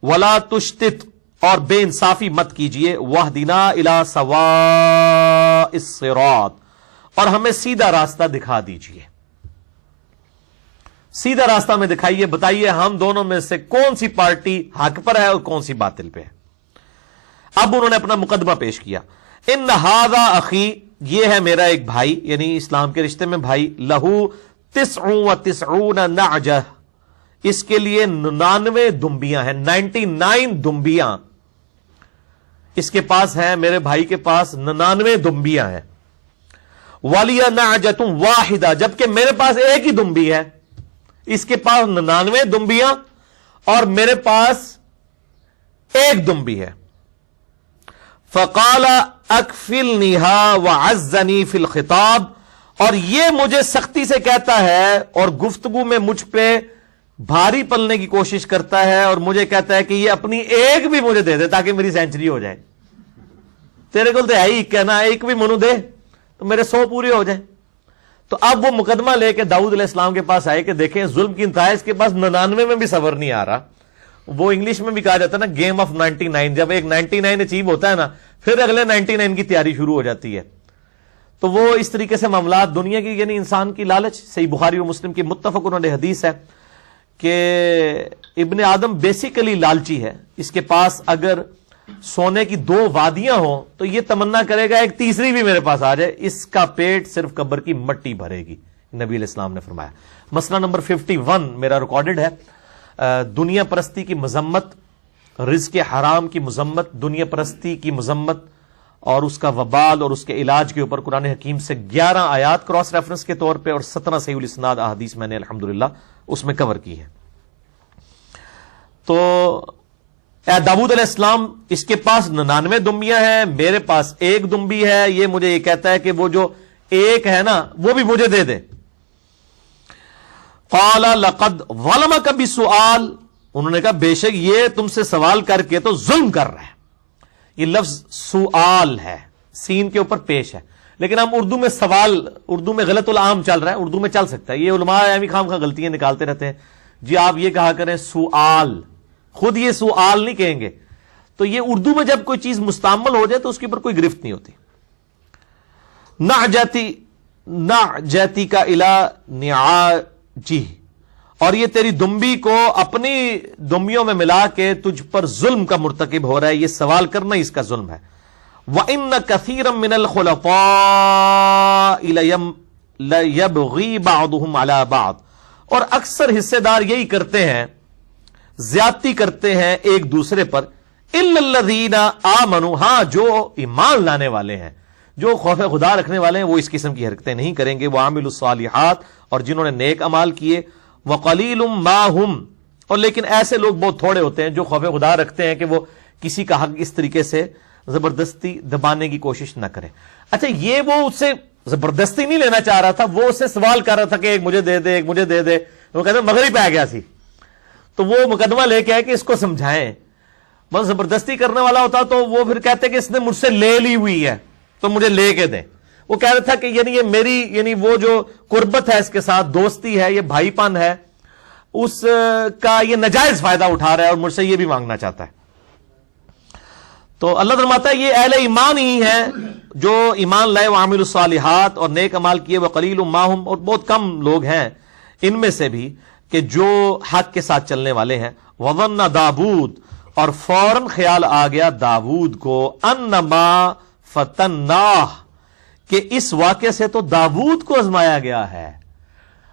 ولا تشتت، اور بے انصافی مت کیجئے. واہدنا الی سواء الصراط، اور ہمیں سیدھا راستہ دکھا دیجئے. سیدھا راستہ میں دکھائیے، بتائیے ہم دونوں میں سے کون سی پارٹی حق پر ہے اور کون سی باطل پہ ہے. اب انہوں نے اپنا مقدمہ پیش کیا. ان ھذا اخی، یہ ہے میرا ایک بھائی، یعنی اسلام کے رشتے میں بھائی. لہو 99 نعجہ، اس کے لیے 99 دمبیاں ہیں، 99 دمبیاں اس کے پاس ہیں، میرے بھائی کے پاس 99 دمبیاں ہیں. ولی نعجۃ واحدہ، جبکہ میرے پاس ایک ہی دمبی ہے. اس کے پاس 99 دمبیاں اور میرے پاس ایک دمبی ہے. فقال اکفلنیھا وعزنی فی الخطاب، اور یہ مجھے سختی سے کہتا ہے اور گفتگو میں مجھ پہ بھاری پلنے کی کوشش کرتا ہے، اور مجھے کہتا ہے کہ یہ اپنی ایک بھی مجھے دے دے تاکہ میری سینچری ہو جائے. تیرے کو تو ہے ہی کہنا، ایک بھی منو دے تو میرے 100 پورے ہو جائیں. تو اب وہ مقدمہ لے کے داؤد علیہ السلام کے پاس آئے کہ دیکھیں ظلم کی انتہا اس کے پاس 99 میں بھی صبر نہیں آ رہا. وہ انگلش میں بھی کہا جاتا ہے نا گیم آف 99. جب ایک 99 اچیو ہوتا ہے نا پھر اگلے 99 کی تیاری شروع ہو جاتی ہے. تو وہ اس طریقے سے معاملات دنیا کی یعنی انسان کی لالچ. صحیح بخاری و مسلم کی متفق علیہ حدیث ہے کہ ابن آدم بیسیکلی لالچی ہے. اس کے پاس اگر سونے کی 2 وادیاں ہوں تو یہ تمنا کرے گا ایک تیسری بھی میرے پاس آ جائے. اس کا پیٹ صرف قبر کی مٹی بھرے گی, نبی علیہ السلام نے فرمایا. مسئلہ نمبر 51 میرا ریکارڈڈ ہے. دنیا پرستی کی مذمت, رزق حرام کی مذمت, دنیا پرستی کی مذمت اور اس کا وبال اور اس کے علاج کے اوپر قرآن حکیم سے 11 آیات کراس ریفرنس کے طور پہ اور 17 صحیح الاسناد احادیث میں نے الحمدللہ اس میں کور کی ہے. تو اے داؤد علیہ السلام اس کے پاس 99 دمبیاں ہیں, میرے پاس 1 دمبی ہے. یہ مجھے یہ کہتا ہے کہ وہ جو 1 ہے نا وہ بھی مجھے دے دے. قال لقد ظلمك بسؤال, انہوں نے کہا بے شک یہ تم سے سوال کر کے تو ظلم کر رہا ہے. یہ لفظ سؤال ہے, سین کے اوپر پیش ہے, لیکن ہم اردو میں سوال, اردو میں غلط العام چل رہا ہے, اردو میں چل سکتا ہے. یہ علماء خام خواہ غلطیاں نکالتے رہتے ہیں. جی آپ یہ کہا کریں سؤال, خود یہ سؤال نہیں کہیں گے. تو یہ اردو میں جب کوئی چیز مستعمل ہو جائے تو اس کے اوپر کوئی گرفت نہیں ہوتی. نعجتی کا الا نعاجی, اور یہ تیری دمبی کو اپنی دمبیوں میں ملا کے تجھ پر ظلم کا مرتکب ہو رہا ہے. یہ سوال کرنا اس کا ظلم ہے. وَإِنَّ كَثِيرًا مِّنَ الْخُلَطَاءِ لَيَبْغِي بَعْضُهُمْ عَلَى بَعْضٍ, اور اکثر حصے دار یہی کرتے ہیں, زیادتی کرتے ہیں ایک دوسرے پر. إِلَّا الَّذِينَ آمَنُوا, ہاں جو ایمان لانے والے ہیں, جو خوف خدا رکھنے والے ہیں وہ اس قسم کی حرکتیں نہیں کریں گے. وَعَمِلُوا الصَّالِحَاتِ, اور جنہوں نے نیک اعمال کیے. وَقَلِيلٌ مَّا هُمْ, اور لیکن ایسے لوگ بہت تھوڑے ہوتے ہیں جو خوف خدا رکھتے ہیں کہ وہ کسی کا حق اس طریقے سے زبردستی دبانے کی کوشش نہ کریں. اچھا یہ وہ اس سے زبردستی نہیں لینا چاہ رہا تھا, وہ اس سے سوال کر رہا تھا کہ ایک مجھے دے دے, ایک مجھے دے دے. وہ کہتے ہیں مغرب پہ آ گیا سی, تو وہ مقدمہ لے کے آئے کہ اس کو سمجھائیں. بس زبردستی کرنے والا ہوتا تو وہ پھر کہتے کہ اس نے مجھ سے لے لی ہوئی ہے تو مجھے لے کے دیں. وہ کہہ رہا تھا کہ یعنی یہ میری یعنی وہ جو قربت ہے اس کے ساتھ, دوستی ہے, یہ بھائی پن ہے, اس کا یہ ناجائز فائدہ اٹھا رہا ہے اور مجھ سے یہ بھی مانگنا چاہتا ہے. تو اللہ فرماتا ہے یہ اہل ایمان ہی ہیں جو ایمان لائے, وعملوا الصالحات, اور نیک اعمال کیے. وقلیل ما ہم, اور بہت کم لوگ ہیں ان میں سے بھی کہ جو حق کے ساتھ چلنے والے ہیں. وظن داود, اور فوراً خیال آ گیا داود کو, انما فتناہ, کہ اس واقعے سے تو داود کو آزمایا گیا ہے.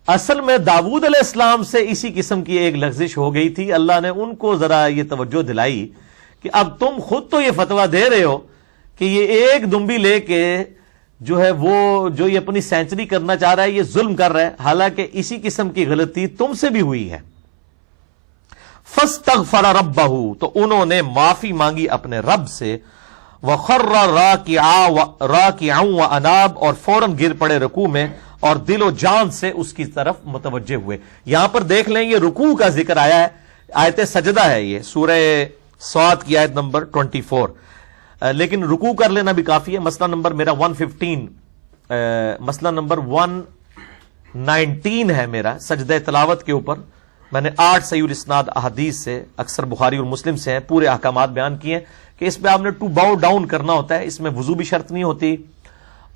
اصل میں داود علیہ السلام سے اسی قسم کی ایک لغزش ہو گئی تھی. اللہ نے ان کو ذرا یہ توجہ دلائی کہ اب تم خود تو یہ فتویٰ دے رہے ہو کہ یہ ایک دمبی لے کے جو ہے وہ جو یہ اپنی سینچری کرنا چاہ رہا ہے یہ ظلم کر رہا ہے, حالانکہ اسی قسم کی غلطی تم سے بھی ہوئی ہے. فاستغفر ربہ, تو انہوں نے معافی مانگی اپنے رب سے. وخر راکعا واناب, اور فوراً گر پڑے رکوع میں اور دل و جان سے اس کی طرف متوجہ ہوئے. یہاں پر دیکھ لیں یہ رکوع کا ذکر آیا ہے, آیت سجدہ ہے یہ, سورہ صاد کی آیت نمبر 24, لیکن رکوع کر لینا بھی کافی ہے. مسئلہ نمبر میرا 115, مسئلہ نمبر 119 ہے میرا سجدہ تلاوت کے اوپر. میں نے 8 صحیح الاسناد احادیث سے, اکثر بخاری اور مسلم سے ہیں, پورے احکامات بیان کیے ہیں کہ اس پہ آپ نے ٹو باؤ ڈاؤن کرنا ہوتا ہے. اس میں وضو بھی شرط نہیں ہوتی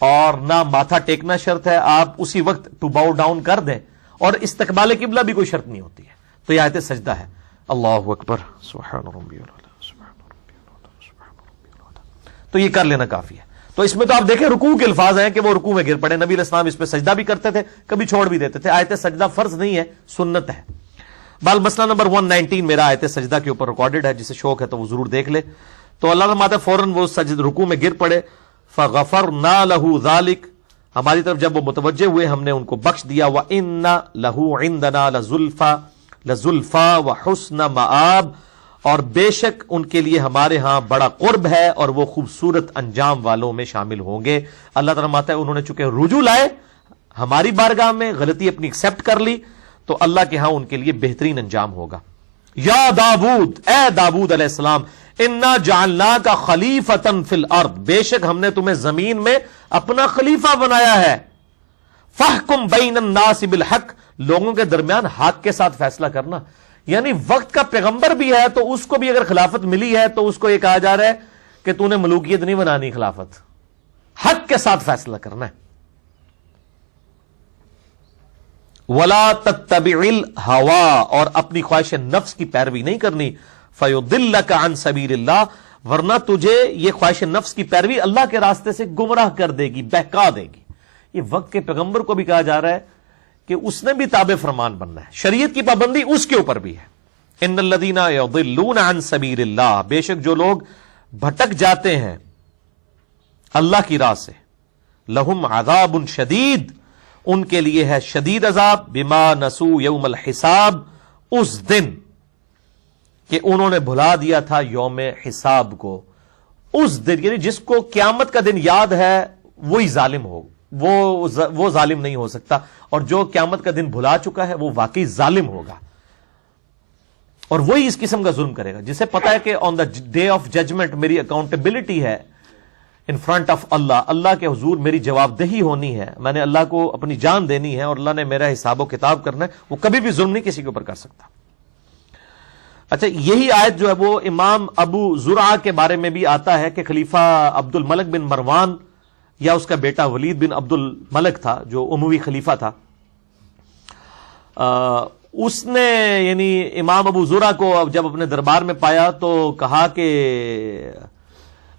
اور نہ ماتھا ٹیکنا شرط ہے, آپ اسی وقت ٹو باؤ ڈاؤن کر دیں, اور استقبال قبلہ بھی کوئی شرط نہیں ہوتی ہے. تو یہ آیت سجدہ ہے. اللہ اکبر, سبحان ربی العلی, سبحان ربی العلی, سبحان ربی العلی. تو یہ کر لینا کافی ہے. تو اس میں تو آپ دیکھیں رکوع کے الفاظ ہیں کہ وہ رکوع میں گر پڑے. نبی علیہ السلام اس پہ سجدہ بھی کرتے تھے, کبھی چھوڑ بھی دیتے تھے. آیت سجدہ فرض نہیں ہے, سنت ہے. بال مسئلہ نمبر 119 میرا آیت سجدہ کے اوپر ریکارڈڈ ہے, جسے شوق ہے تو وہ ضرور دیکھ لے. تو اللہ فرماتا ہے فوراً وہ سجد رکوع میں گر پڑے. فغفرنا له ذلك, ہماری طرف جب وہ متوجہ ہوئے ہم نے ان کو بخش دیا. وَإِنَّ لَهُ عِندَنَا لَزُلْفَى وَحُسْنَ مَآب, اور بے شک ان کے لیے ہمارے ہاں بڑا قرب ہے اور وہ خوبصورت انجام والوں میں شامل ہوں گے. اللہ تعالیٰ فرماتا ہے انہوں نے چونکہ رجوع لائے ہماری بارگاہ میں, غلطی اپنی ایکسپٹ کر لی, تو اللہ کے ہاں ان کے لیے بہترین انجام ہوگا. یا داود, اے داود علیہ السلام, انا جعلناک خلیفۃ فی الارض, بے شک ہم نے تمہیں زمین میں اپنا خلیفہ بنایا ہے. فاحکم بین الناس بالحق، لوگوں کے درمیان حق کے ساتھ فیصلہ کرنا. یعنی وقت کا پیغمبر بھی ہے تو اس کو بھی اگر خلافت ملی ہے تو اس کو یہ کہا جا رہا ہے کہ تو نے ملوکیت نہیں بنانی، خلافت حق کے ساتھ فیصلہ کرنا ہے. ولا تتبع الهوى، اور اپنی خواہش نفس کی پیروی نہیں کرنی. فیضلک عن سبیل اللہ، ورنہ تجھے یہ خواہش نفس کی پیروی اللہ کے راستے سے گمراہ کر دے گی، بہکا دے گی. یہ وقت کے پیغمبر کو بھی کہا جا رہا ہے کہ اس نے بھی تابع فرمان بننا ہے، شریعت کی پابندی اس کے اوپر بھی ہے. ان الذین یضلون عن سبیل اللہ، بے شک جو لوگ بھٹک جاتے ہیں اللہ کی راہ سے، لہم عذاب شدید، ان کے لیے ہے شدید عذاب، بما نسوا یوم الحساب، اس دن کہ انہوں نے بھلا دیا تھا یوم حساب کو. اس دن یعنی جس کو قیامت کا دن یاد ہے وہی ظالم ہو، وہ ظالم نہیں ہو سکتا، اور جو قیامت کا دن بھلا چکا ہے وہ واقعی ظالم ہوگا، اور وہی اس قسم کا ظلم کرے گا جسے پتا ہے کہ آن دا ڈے آف ججمنٹ میری اکاؤنٹیبلٹی ہے ان فرنٹ آف اللہ، اللہ کے حضور میری جواب دہی ہونی ہے، میں نے اللہ کو اپنی جان دینی ہے اور اللہ نے میرا حساب و کتاب کرنا ہے. وہ کبھی بھی ظلم نہیں کسی کے اوپر کر سکتا. اچھا، یہی آیت جو ہے وہ امام ابو زرعہ کے بارے میں بھی آتا ہے کہ خلیفہ عبد الملک بن مروان یا اس کا بیٹا ولید بن عبد الملک تھا جو اموی خلیفہ تھا. اس نے یعنی امام ابو زرعہ کو جب اپنے دربار میں پایا تو کہا کہ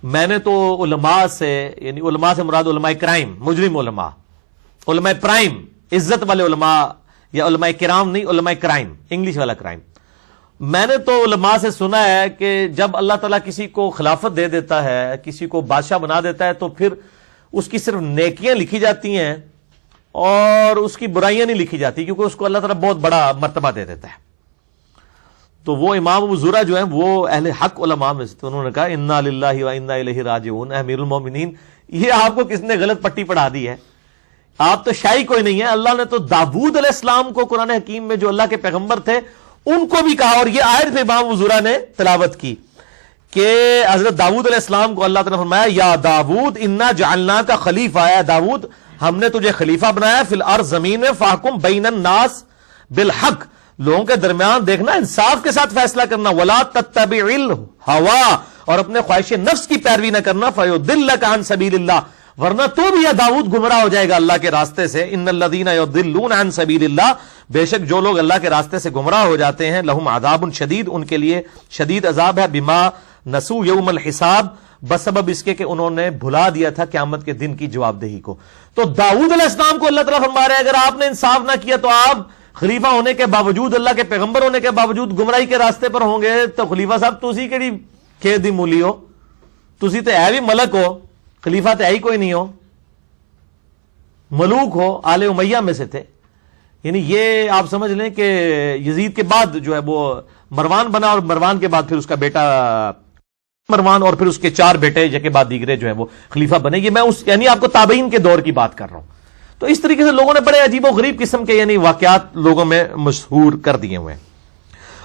میں نے تو علماء سے، یعنی علماء سے مراد علماء کرائم، مجرم علماء، علماء پرائم، عزت والے علماء، یا علماء کرام نہیں، علماء کرائم، انگلش والا کرائم. میں نے تو علماء سے سنا ہے کہ جب اللہ تعالیٰ کسی کو خلافت دے دیتا ہے، کسی کو بادشاہ بنا دیتا ہے، تو پھر اس کی صرف نیکیاں لکھی جاتی ہیں اور اس کی برائیاں نہیں لکھی جاتی، کیونکہ اس کو اللہ تعالیٰ بہت بڑا مرتبہ دے دیتا ہے. تو وہ امام ابو زرعہ جو ہیں وہ اہل حق علماء میں سے، انہوں نے کہا انا للہ و انا الیہ راجعون. امیر المومنین، یہ آپ کو کس نے غلط پٹی پڑھا دی ہے؟ آپ تو شاہی کوئی نہیں ہے. اللہ نے تو داود علیہ السلام کو قرآن حکیم میں جو اللہ کے پیغمبر تھے ان کو بھی کہا، اور یہ آیت پہ امام ابو زرعہ نے تلاوت کی کہ حضرت داود علیہ السلام کو اللہ تعالیٰ نے فرمایا یا داود انا جعلناک خلیفہ، یا داود ہم نے تجھے خلیفہ بنایا فی الارض، زمین میں، فاحکم بین الناس بالحق، لوگوں کے درمیان دیکھنا انصاف کے ساتھ فیصلہ کرنا، ولا تتبع الهوى، اور اپنے خواہش نفس کی پیروی نہ کرنا، فیضلک عن سبیل اللہ، ورنہ تو بھی یا داؤد گمراہ ہو جائے گا اللہ کے راستے سے. ان الذین یضلون عن سبیل اللہ، بے شک جو لوگ اللہ کے راستے سے گمراہ ہو جاتے ہیں، لہم عذاب شدید، ان کے لیے شدید عذاب ہے، بما نسوا یوم الحساب، بسبب اس کے کہ انہوں نے بھلا دیا تھا قیامت کے دن کی جواب دہی کو. تو داؤد علیہ السلام کو اللہ تعالیٰ فرما رہے ہیں اگر آپ نے انصاف نہ کیا تو آپ خلیفہ ہونے کے باوجود، اللہ کے پیغمبر ہونے کے باوجود گمراہی کے راستے پر ہوں گے. تو خلیفہ صاحب تسی کیڑی کھیت دی مولی ہو، تسی تے ہے بھی ملک ہو، خلیفہ تے ہے ہی کوئی نہیں ہو، ملوک ہو، آل امیہ میں سے تھے. یعنی یہ آپ سمجھ لیں کہ یزید کے بعد جو ہے وہ مروان بنا، اور مروان کے بعد پھر اس کا بیٹا مروان، اور پھر اس کے 4 بیٹے جن کے بعد دیگرے جو ہیں وہ خلیفہ بنے. یہ میں یعنی آپ کو تابعین کے دور کی بات کر رہا ہوں. تو اس طریقے سے لوگوں نے بڑے عجیب و غریب قسم کے یعنی واقعات لوگوں میں مشہور کر دیے ہوئے ہیں.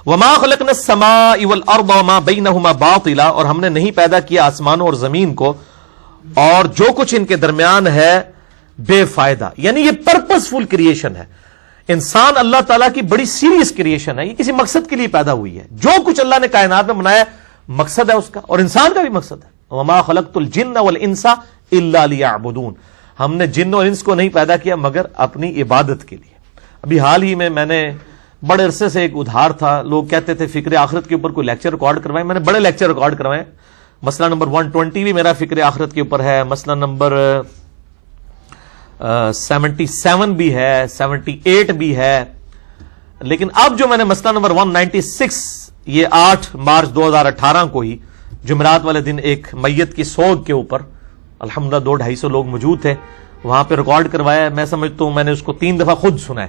وما خلقنا السماء والارض وما بينهما باطلا، اور ہم نے نہیں پیدا کیا آسمانوں اور زمین کو اور جو کچھ ان کے درمیان ہے بے فائدہ. یعنی یہ پرپسفل کریشن ہے. انسان اللہ تعالیٰ کی بڑی سیریس کریشن ہے، یہ کسی مقصد کے لیے پیدا ہوئی ہے. جو کچھ اللہ نے کائنات میں بنایا مقصد ہے اس کا، اور انسان کا بھی مقصد ہے. وما خلقت الجن والانس الا ليعبدون، ہم نے جن اور انس کو نہیں پیدا کیا مگر اپنی عبادت کے لیے. ابھی حال ہی میں نے بڑے عرصے سے ایک ادھار تھا، لوگ کہتے تھے فکر آخرت کے اوپر کوئی لیکچر ریکارڈ کروائیں. میں نے بڑے لیکچر ریکارڈ کروائے. مسئلہ نمبر 120 بھی میرا فکر آخرت کے اوپر ہے، مسئلہ نمبر 77 بھی ہے، 78 بھی ہے. لیکن اب جو میں نے مسئلہ نمبر 196، یہ 8 مارچ 2018 کو ہی جمعرات والے دن ایک میت کی سوگ کے اوپر الحمدللہ 200-250 لوگ موجود تھے، وہاں پہ ریکارڈ کروایا. میں سمجھتا ہوں میں نے اس کو 3 دفعہ خود سنا ہے.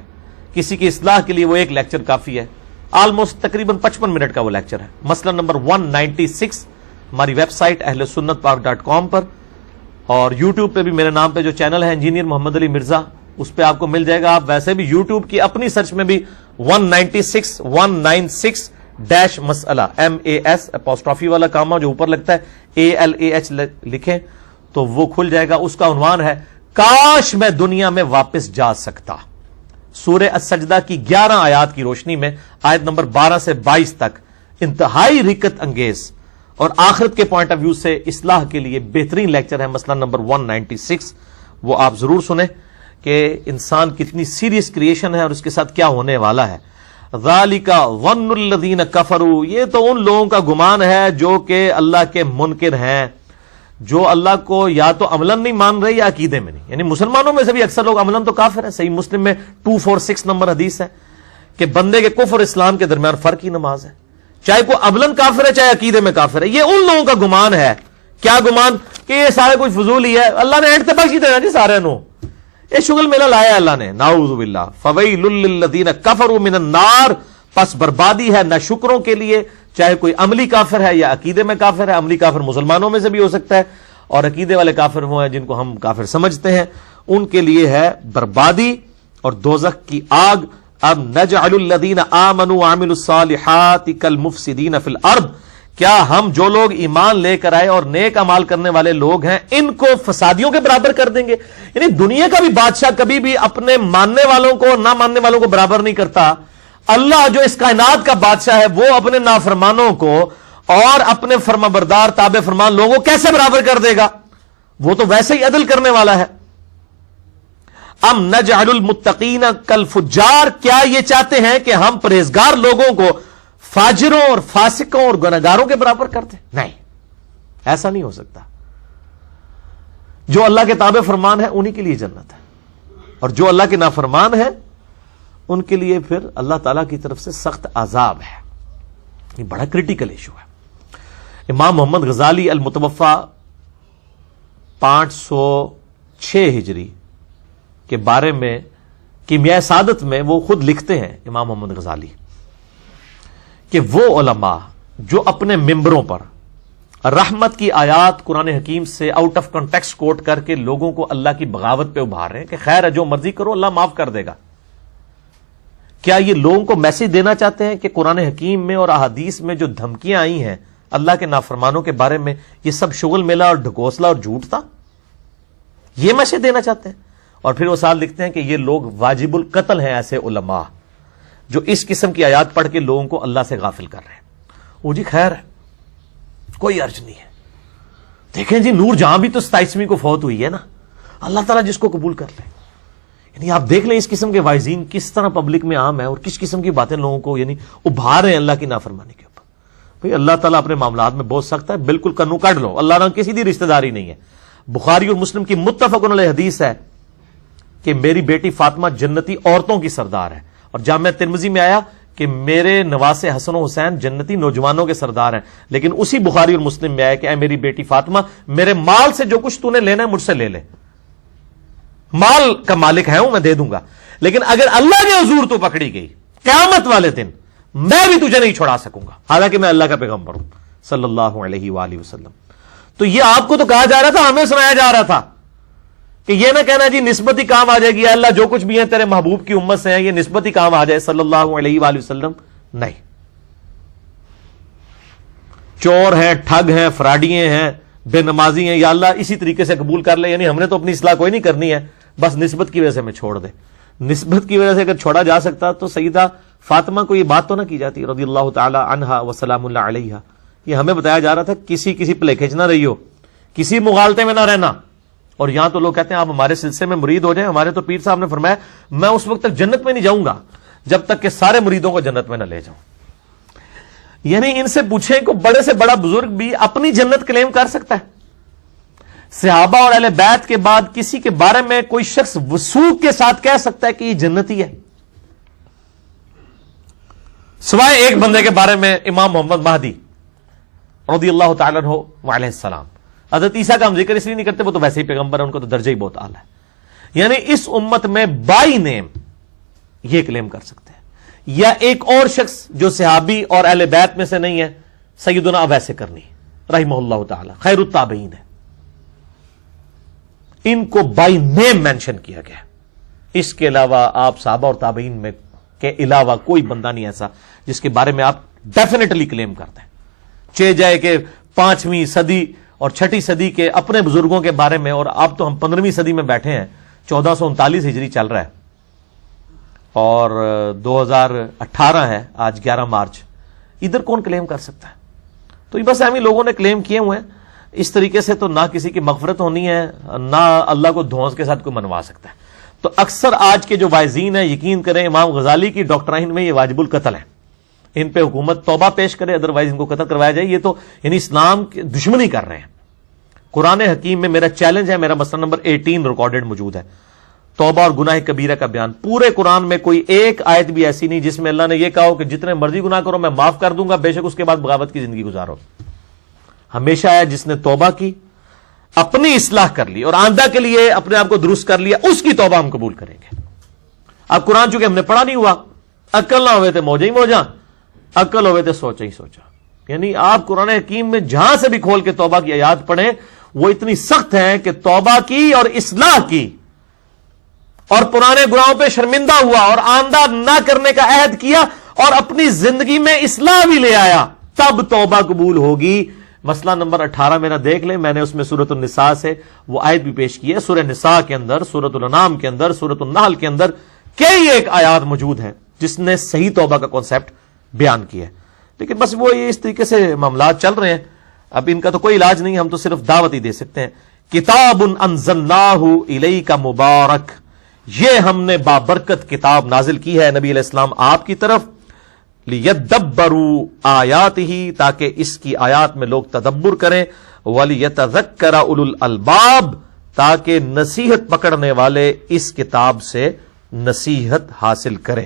کسی کی اصلاح کے لیے وہ ایک لیکچر کافی ہے. آلموسٹ تقریباً 55 منٹ کا وہ لیکچر ہے. مسئلہ نمبر 196 ہماری ویب سائٹ ahlsunnatpark.com پر، اور یوٹیوب پہ بھی میرے نام پہ جو چینل ہے انجینئر محمد علی مرزا، اس پہ آپ کو مل جائے گا. آپ ویسے بھی یوٹیوب کی اپنی سرچ میں بھی 196 مسئلہ MAS اپوسٹرافی والا کامہ جو اوپر لگتا ہے ALAH لکھیں تو وہ کھل جائے گا. اس کا عنوان ہے کاش میں دنیا میں واپس جا سکتا. سورہ السجدہ کی 11 آیات کی روشنی میں آیت نمبر 12 سے 22 تک انتہائی رکت انگیز اور آخرت کے پوائنٹ آف ویو سے اصلاح کے لیے بہترین لیکچر ہے، مسئلہ نمبر 196. وہ آپ ضرور سنیں کہ انسان کتنی سیریس کریشن ہے اور اس کے ساتھ کیا ہونے والا ہے. ذالک ظن الذین کفروا، یہ تو ان لوگوں کا گمان ہے جو کہ اللہ کے منکر ہیں، جو اللہ کو یا تو عملاً نہیں مان رہے یا عقیدے میں نہیں. یعنی مسلمانوں میں سے بھی اکثر لوگ عملاً تو کافر ہیں. صحیح مسلم میں 246 نمبر حدیث ہے کہ بندے کے کفر اور اسلام کے درمیان فرق ہی نماز ہے، چاہے کوئی عملاً کافر ہے چاہے عقیدے میں کافر ہے. یہ ان لوگوں کا گمان ہے. کیا گمان؟ کہ یہ سارے کچھ فضول ہی ہے، اللہ نے اینڈ تباہ کی دینا جی سارے نو، یہ شغل میلہ لایا اللہ نے. نعوذ باللہ. فویل للذین کفروا من النار، پس بربادی ہے ناشکروں کے لیے، چاہے کوئی عملی کافر ہے یا عقیدے میں کافر ہے. عملی کافر مسلمانوں میں سے بھی ہو سکتا ہے اور عقیدے والے کافر وہ ہیں جن کو ہم کافر سمجھتے ہیں، ان کے لیے ہے بربادی اور دوزخ کی آگ. اب نجعل الذین آمنوا وعملوا الصالحات کالمفسدین فی الارض، کیا ہم جو لوگ ایمان لے کر آئے اور نیک اعمال کرنے والے لوگ ہیں ان کو فسادیوں کے برابر کر دیں گے؟ یعنی دنیا کا بھی بادشاہ کبھی بھی اپنے ماننے والوں کو نہ ماننے والوں کو برابر نہیں کرتا. اللہ جو اس کائنات کا بادشاہ ہے وہ اپنے نافرمانوں کو اور اپنے فرما بردار تابع فرمان لوگوں کو کیسے برابر کر دے گا؟ وہ تو ویسے ہی عدل کرنے والا ہے. ام نجعل المتقین کالفجار، کیا یہ چاہتے ہیں کہ ہم پرہیزگار لوگوں کو فاجروں اور فاسقوں اور گنہگاروں کے برابر کرتے؟ نہیں، ایسا نہیں ہو سکتا. جو اللہ کے تابع فرمان ہے انہی کے لیے جنت ہے، اور جو اللہ کے نافرمان ہے ان کے لیے پھر اللہ تعالی کی طرف سے سخت عذاب ہے. یہ بڑا کریٹیکل ایشو ہے. امام محمد غزالی المتوفا 506 ہجری کے بارے میں کیمیائے سعادت میں وہ خود لکھتے ہیں امام محمد غزالی کہ وہ علماء جو اپنے ممبروں پر رحمت کی آیات قرآن حکیم سے آؤٹ آف کنٹیکسٹ کوٹ کر کے لوگوں کو اللہ کی بغاوت پہ ابھار رہے ہیں کہ خیر ہے جو مرضی کرو اللہ معاف کر دے گا، کیا یہ لوگوں کو میسج دینا چاہتے ہیں کہ قرآن حکیم میں اور احادیث میں جو دھمکیاں آئی ہیں اللہ کے نافرمانوں کے بارے میں یہ سب شغل میلہ اور ڈھکوسلا اور جھوٹ تھا؟ یہ میسج دینا چاہتے ہیں. اور پھر وہ ساتھ لکھتے ہیں کہ یہ لوگ واجب القتل ہیں ایسے علماء جو اس قسم کی آیات پڑھ کے لوگوں کو اللہ سے غافل کر رہے ہیں. وہ جی خیر ہے، کوئی عرض نہیں ہے. دیکھیں جی نور جہاں بھی تو 27ویں کو فوت ہوئی ہے نا، اللہ تعالیٰ جس کو قبول کر لے. یعنی آپ دیکھ لیں اس قسم کے وائزین کس طرح پبلک میں عام ہے اور کس قسم کی باتیں لوگوں کو یعنی ابھار رہے ہیں اللہ کی نافرمانی کے اوپر. بھئی اللہ تعالیٰ اپنے معاملات میں بہت سخت ہے، بالکل کنو کاٹ لو. اللہ نہ کسی دی رشتہ داری نہیں ہے. بخاری اور مسلم کی متفق علیہ حدیث ہے کہ میری بیٹی فاطمہ جنتی عورتوں کی سردار ہے، اور جامعہ ترمذی میں آیا کہ میرے نواسے حسن و حسین جنتی نوجوانوں کے سردار ہیں. لیکن اسی بخاری اور مسلم میں آیا کہ اے میری بیٹی فاطمہ میرے مال سے جو کچھ تو نے لینا ہے مجھ سے لے لے، مال کا مالک ہے ہوں، میں دے دوں گا. لیکن اگر اللہ کے حضور تو پکڑی گئی قیامت والے دن میں بھی تجھے نہیں چھڑا سکوں گا، حالانکہ میں اللہ کا پیغمبر ہوں صلی اللہ علیہ وآلہ وسلم. تو یہ آپ کو تو کہا جا رہا تھا، ہمیں سنایا جا رہا تھا کہ یہ نہ کہنا جی نسبت ہی کام آ جائے گی، اللہ جو کچھ بھی ہے تیرے محبوب کی امت سے ہیں، یہ نسبت ہی کام آ جائے صلی اللہ علیہ وآلہ وسلم. نہیں، چور ہیں، ٹھگ ہیں، فراڈیے ہیں، بے نمازی ہیں، یا اللہ اسی طریقے سے قبول کر لے. یعنی ہم نے تو اپنی اصلاح کوئی نہیں کرنی ہے، بس نسبت کی وجہ سے میں چھوڑ دے. نسبت کی وجہ سے اگر چھوڑا جا سکتا تو سیدہ فاطمہ کو یہ بات تو نہ کی جاتی رضی اللہ تعالی عنہا وسلام اللہ علیہا. یہ ہمیں بتایا جا رہا تھا کسی پلے کھینچ نہ رہی ہو، کسی مغالطے میں نہ رہنا. اور یہاں تو لوگ کہتے ہیں آپ ہمارے سلسلے میں مرید ہو جائیں. ہمارے تو پیر صاحب نے فرمایا میں اس وقت تک جنت میں نہیں جاؤں گا جب تک کہ سارے مریدوں کو جنت میں نہ لے جاؤں. یعنی ان سے پوچھیں کہ بڑے سے بڑا بزرگ بھی اپنی جنت کلیم کر سکتا ہے؟ صحابہ اور اہل بیت کے بعد کسی کے بارے میں کوئی شخص وثوق کے ساتھ کہہ سکتا ہے کہ یہ جنتی ہے؟ سوائے ایک بندے کے بارے میں، امام محمد مہدی رضی اللہ تعالیٰ عنہ وعلیہ السلام. حضرت عیسیٰ کا ہم ذکر اس لیے نہیں کرتے، وہ تو ویسے ہی پیغمبر ہیں، ان کو تو درجہ ہی بہت اعلیٰ ہے. یعنی اس امت میں بائی نیم یہ کلیم کر سکتے ہیں. یا ایک اور شخص جو صحابی اور اہل بیت میں سے نہیں ہے، سیدنا اویس کرنی رحمہ اللہ تعالی خیر التابعین ہے، ان کو بائی نیم مینشن کیا گیا. اس کے علاوہ آپ صحابہ اور تابعین میں کے علاوہ کوئی بندہ نہیں ایسا جس کے بارے میں آپ ڈیفینیٹلی کلیم کرتے ہیں. چاہے جائے کہ 5ویں صدی اور 6ٹھی صدی کے اپنے بزرگوں کے بارے میں، اور اب تو ہم 15ویں صدی میں بیٹھے ہیں، 1439 ہجری چل رہا ہے اور 2018 ہے، آج 11 مارچ، ادھر کون کلیم کر سکتا ہے؟ تو یہ بس ہم ہی لوگوں نے کلیم کیے ہوئے ہیں. اس طریقے سے تو نہ کسی کی مغفرت ہونی ہے، نہ اللہ کو دھونس کے ساتھ کوئی منوا سکتا ہے. تو اکثر آج کے جو وائزین ہیں، یقین کریں امام غزالی کی ڈاکٹرائن میں یہ واجب القتل ہے، ان پہ حکومت توبہ پیش کرے، ادروائز ان کو قتل کروایا جائے. یہ تو یعنی اسلام کی دشمنی کر رہے ہیں. قرآن حکیم میں میرا چیلنج ہے، میرا مسئلہ نمبر 18 ریکارڈڈ موجود ہے، توبہ اور گناہ کبیرہ کا بیان. پورے قرآن میں کوئی ایک آیت بھی ایسی نہیں جس میں اللہ نے یہ کہا ہو کہ جتنے مرضی گناہ کرو میں معاف کر دوں گا، بے شک اس کے بعد بغاوت کی زندگی گزارو. ہمیشہ ہے جس نے توبہ کی، اپنی اصلاح کر لی اور آئندہ کے لیے اپنے آپ کو درست کر لیا، اس کی توبہ ہم قبول کریں گے. اب قرآن چونکہ ہم نے پڑھا نہیں ہوا، عقل نہ ہوئے تھے موجہ ہی موجہ، عقل ہوئے تھے سوچا ہی سوچا. یعنی آپ قرآن حکیم میں جہاں سے بھی کھول کے توبہ کی آیات پڑھیں، وہ اتنی سخت ہیں کہ توبہ کی اور اصلاح کی اور پرانے گناہوں پہ شرمندہ ہوا اور آئندہ نہ کرنے کا عہد کیا اور اپنی زندگی میں اصلاح بھی لے آیا، تب توبہ قبول ہوگی. مسئلہ نمبر 18 میرا دیکھ لیں، میں نے اس میں سورۃ النساء سے وہ آیت بھی پیش کی ہے. سورہ نساء کے اندر، سورۃ الانعام کے اندر، سورۃ النحل کے اندر کئی ایک آیات موجود ہیں جس نے صحیح توبہ کا کانسیپٹ بیان کیا ہے. لیکن بس وہ یہ اس طریقے سے معاملات چل رہے ہیں، اب ان کا تو کوئی علاج نہیں، ہم تو صرف دعوت ہی دے سکتے ہیں. کتاب انزلناہ الیک مبارک، یہ ہم نے بابرکت کتاب نازل کی ہے نبی علیہ السلام آپ کی طرف، لیدبروا آیاتہ، تاکہ اس کی آیات میں لوگ تدبر کریں، ولیتذکر اولو الالباب، تاکہ نصیحت پکڑنے والے اس کتاب سے نصیحت حاصل کریں.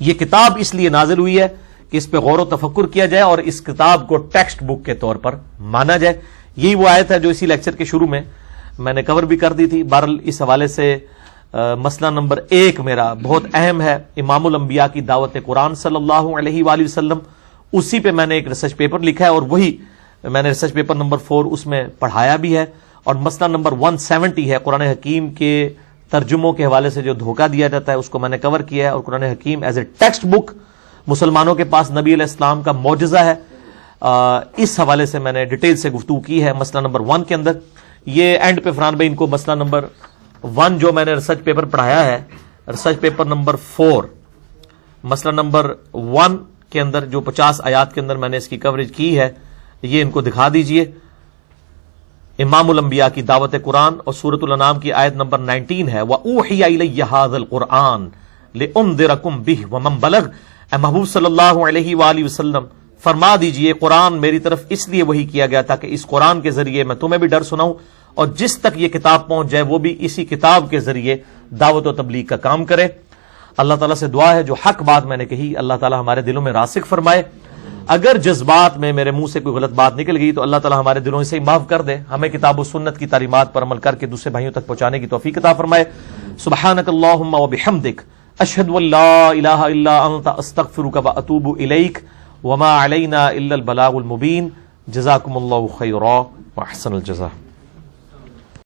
یہ کتاب اس لیے نازل ہوئی ہے کہ اس پہ غور و تفکر کیا جائے اور اس کتاب کو ٹیکسٹ بک کے طور پر مانا جائے. یہی وہ آیت ہے جو اسی لیکچر کے شروع میں نے کور بھی کر دی تھی. بہرحال اس حوالے سے مسئلہ نمبر 1 میرا بہت اہم ہے، امام الانبیاء کی دعوت قرآن صلی اللہ علیہ وآلہ وسلم. اسی پہ میں نے ایک ریسرچ پیپر لکھا ہے اور وہی میں نے ریسرچ پیپر نمبر 4 اس میں پڑھایا بھی ہے. اور مسئلہ نمبر 170 ہے، قرآن حکیم کے ترجموں کے حوالے سے جو دھوکہ دیا جاتا ہے، اس کو میں نے کور کیا ہے. اور قرآن حکیم ایز اے ٹیکسٹ بک مسلمانوں کے پاس نبی علیہ السلام کا معجزہ ہے، اس حوالے سے میں نے ڈیٹیل سے گفتگو کی ہے مسئلہ نمبر 1 کے اندر. یہ اینڈ پہ فرحان بھائی ان کو مسئلہ نمبر 1 جو میں نے ریسرچ پیپر پڑھایا ہے، ریسرچ پیپر نمبر 4 مسئلہ نمبر 1 کے اندر جو 50 آیات کے اندر میں نے اس کی کوریج کی ہے، یہ ان کو دکھا دیجئے. امام الانبیاء کی دعوت قرآن اور سورۃ الانعام کی آیت نمبر 19 ہے، وَأُوحِيَ إِلَيَّ هَذَا الْقُرْآنُ لِأُنذِرَكُمْ بِهِ وَمَنْ بَلَغَ. اے محبوب صلی اللہ علیہ وآلہ وسلم فرما دیجئے قرآن میری طرف اس لیے وحی کیا گیا تھا کہ اس قرآن کے ذریعے میں تمہیں بھی ڈر سناؤں اور جس تک یہ کتاب پہنچ جائے وہ بھی اسی کتاب کے ذریعے دعوت و تبلیغ کا کام کرے. اللہ تعالیٰ سے دعا ہے جو حق بات میں نے کہی اللہ تعالیٰ ہمارے دلوں میں راسخ فرمائے. اگر جذبات میں میرے منہ سے کوئی غلط بات نکل گئی تو اللہ تعالیٰ ہمارے دلوں سے معاف کر دے، ہمیں کتاب و سنت کی تعلیمات پر عمل کر کے دوسرے بھائیوں تک پہنچانے کی توفیق عطا فرمائے. سبحانک اللہم و بحمدک، اشہد ان لا الہ الا انت، استغفرک و اتوب الیک، وما علینا الا البلاغ المبین. جزاکم اللہ خیرا و احسن الجزاء.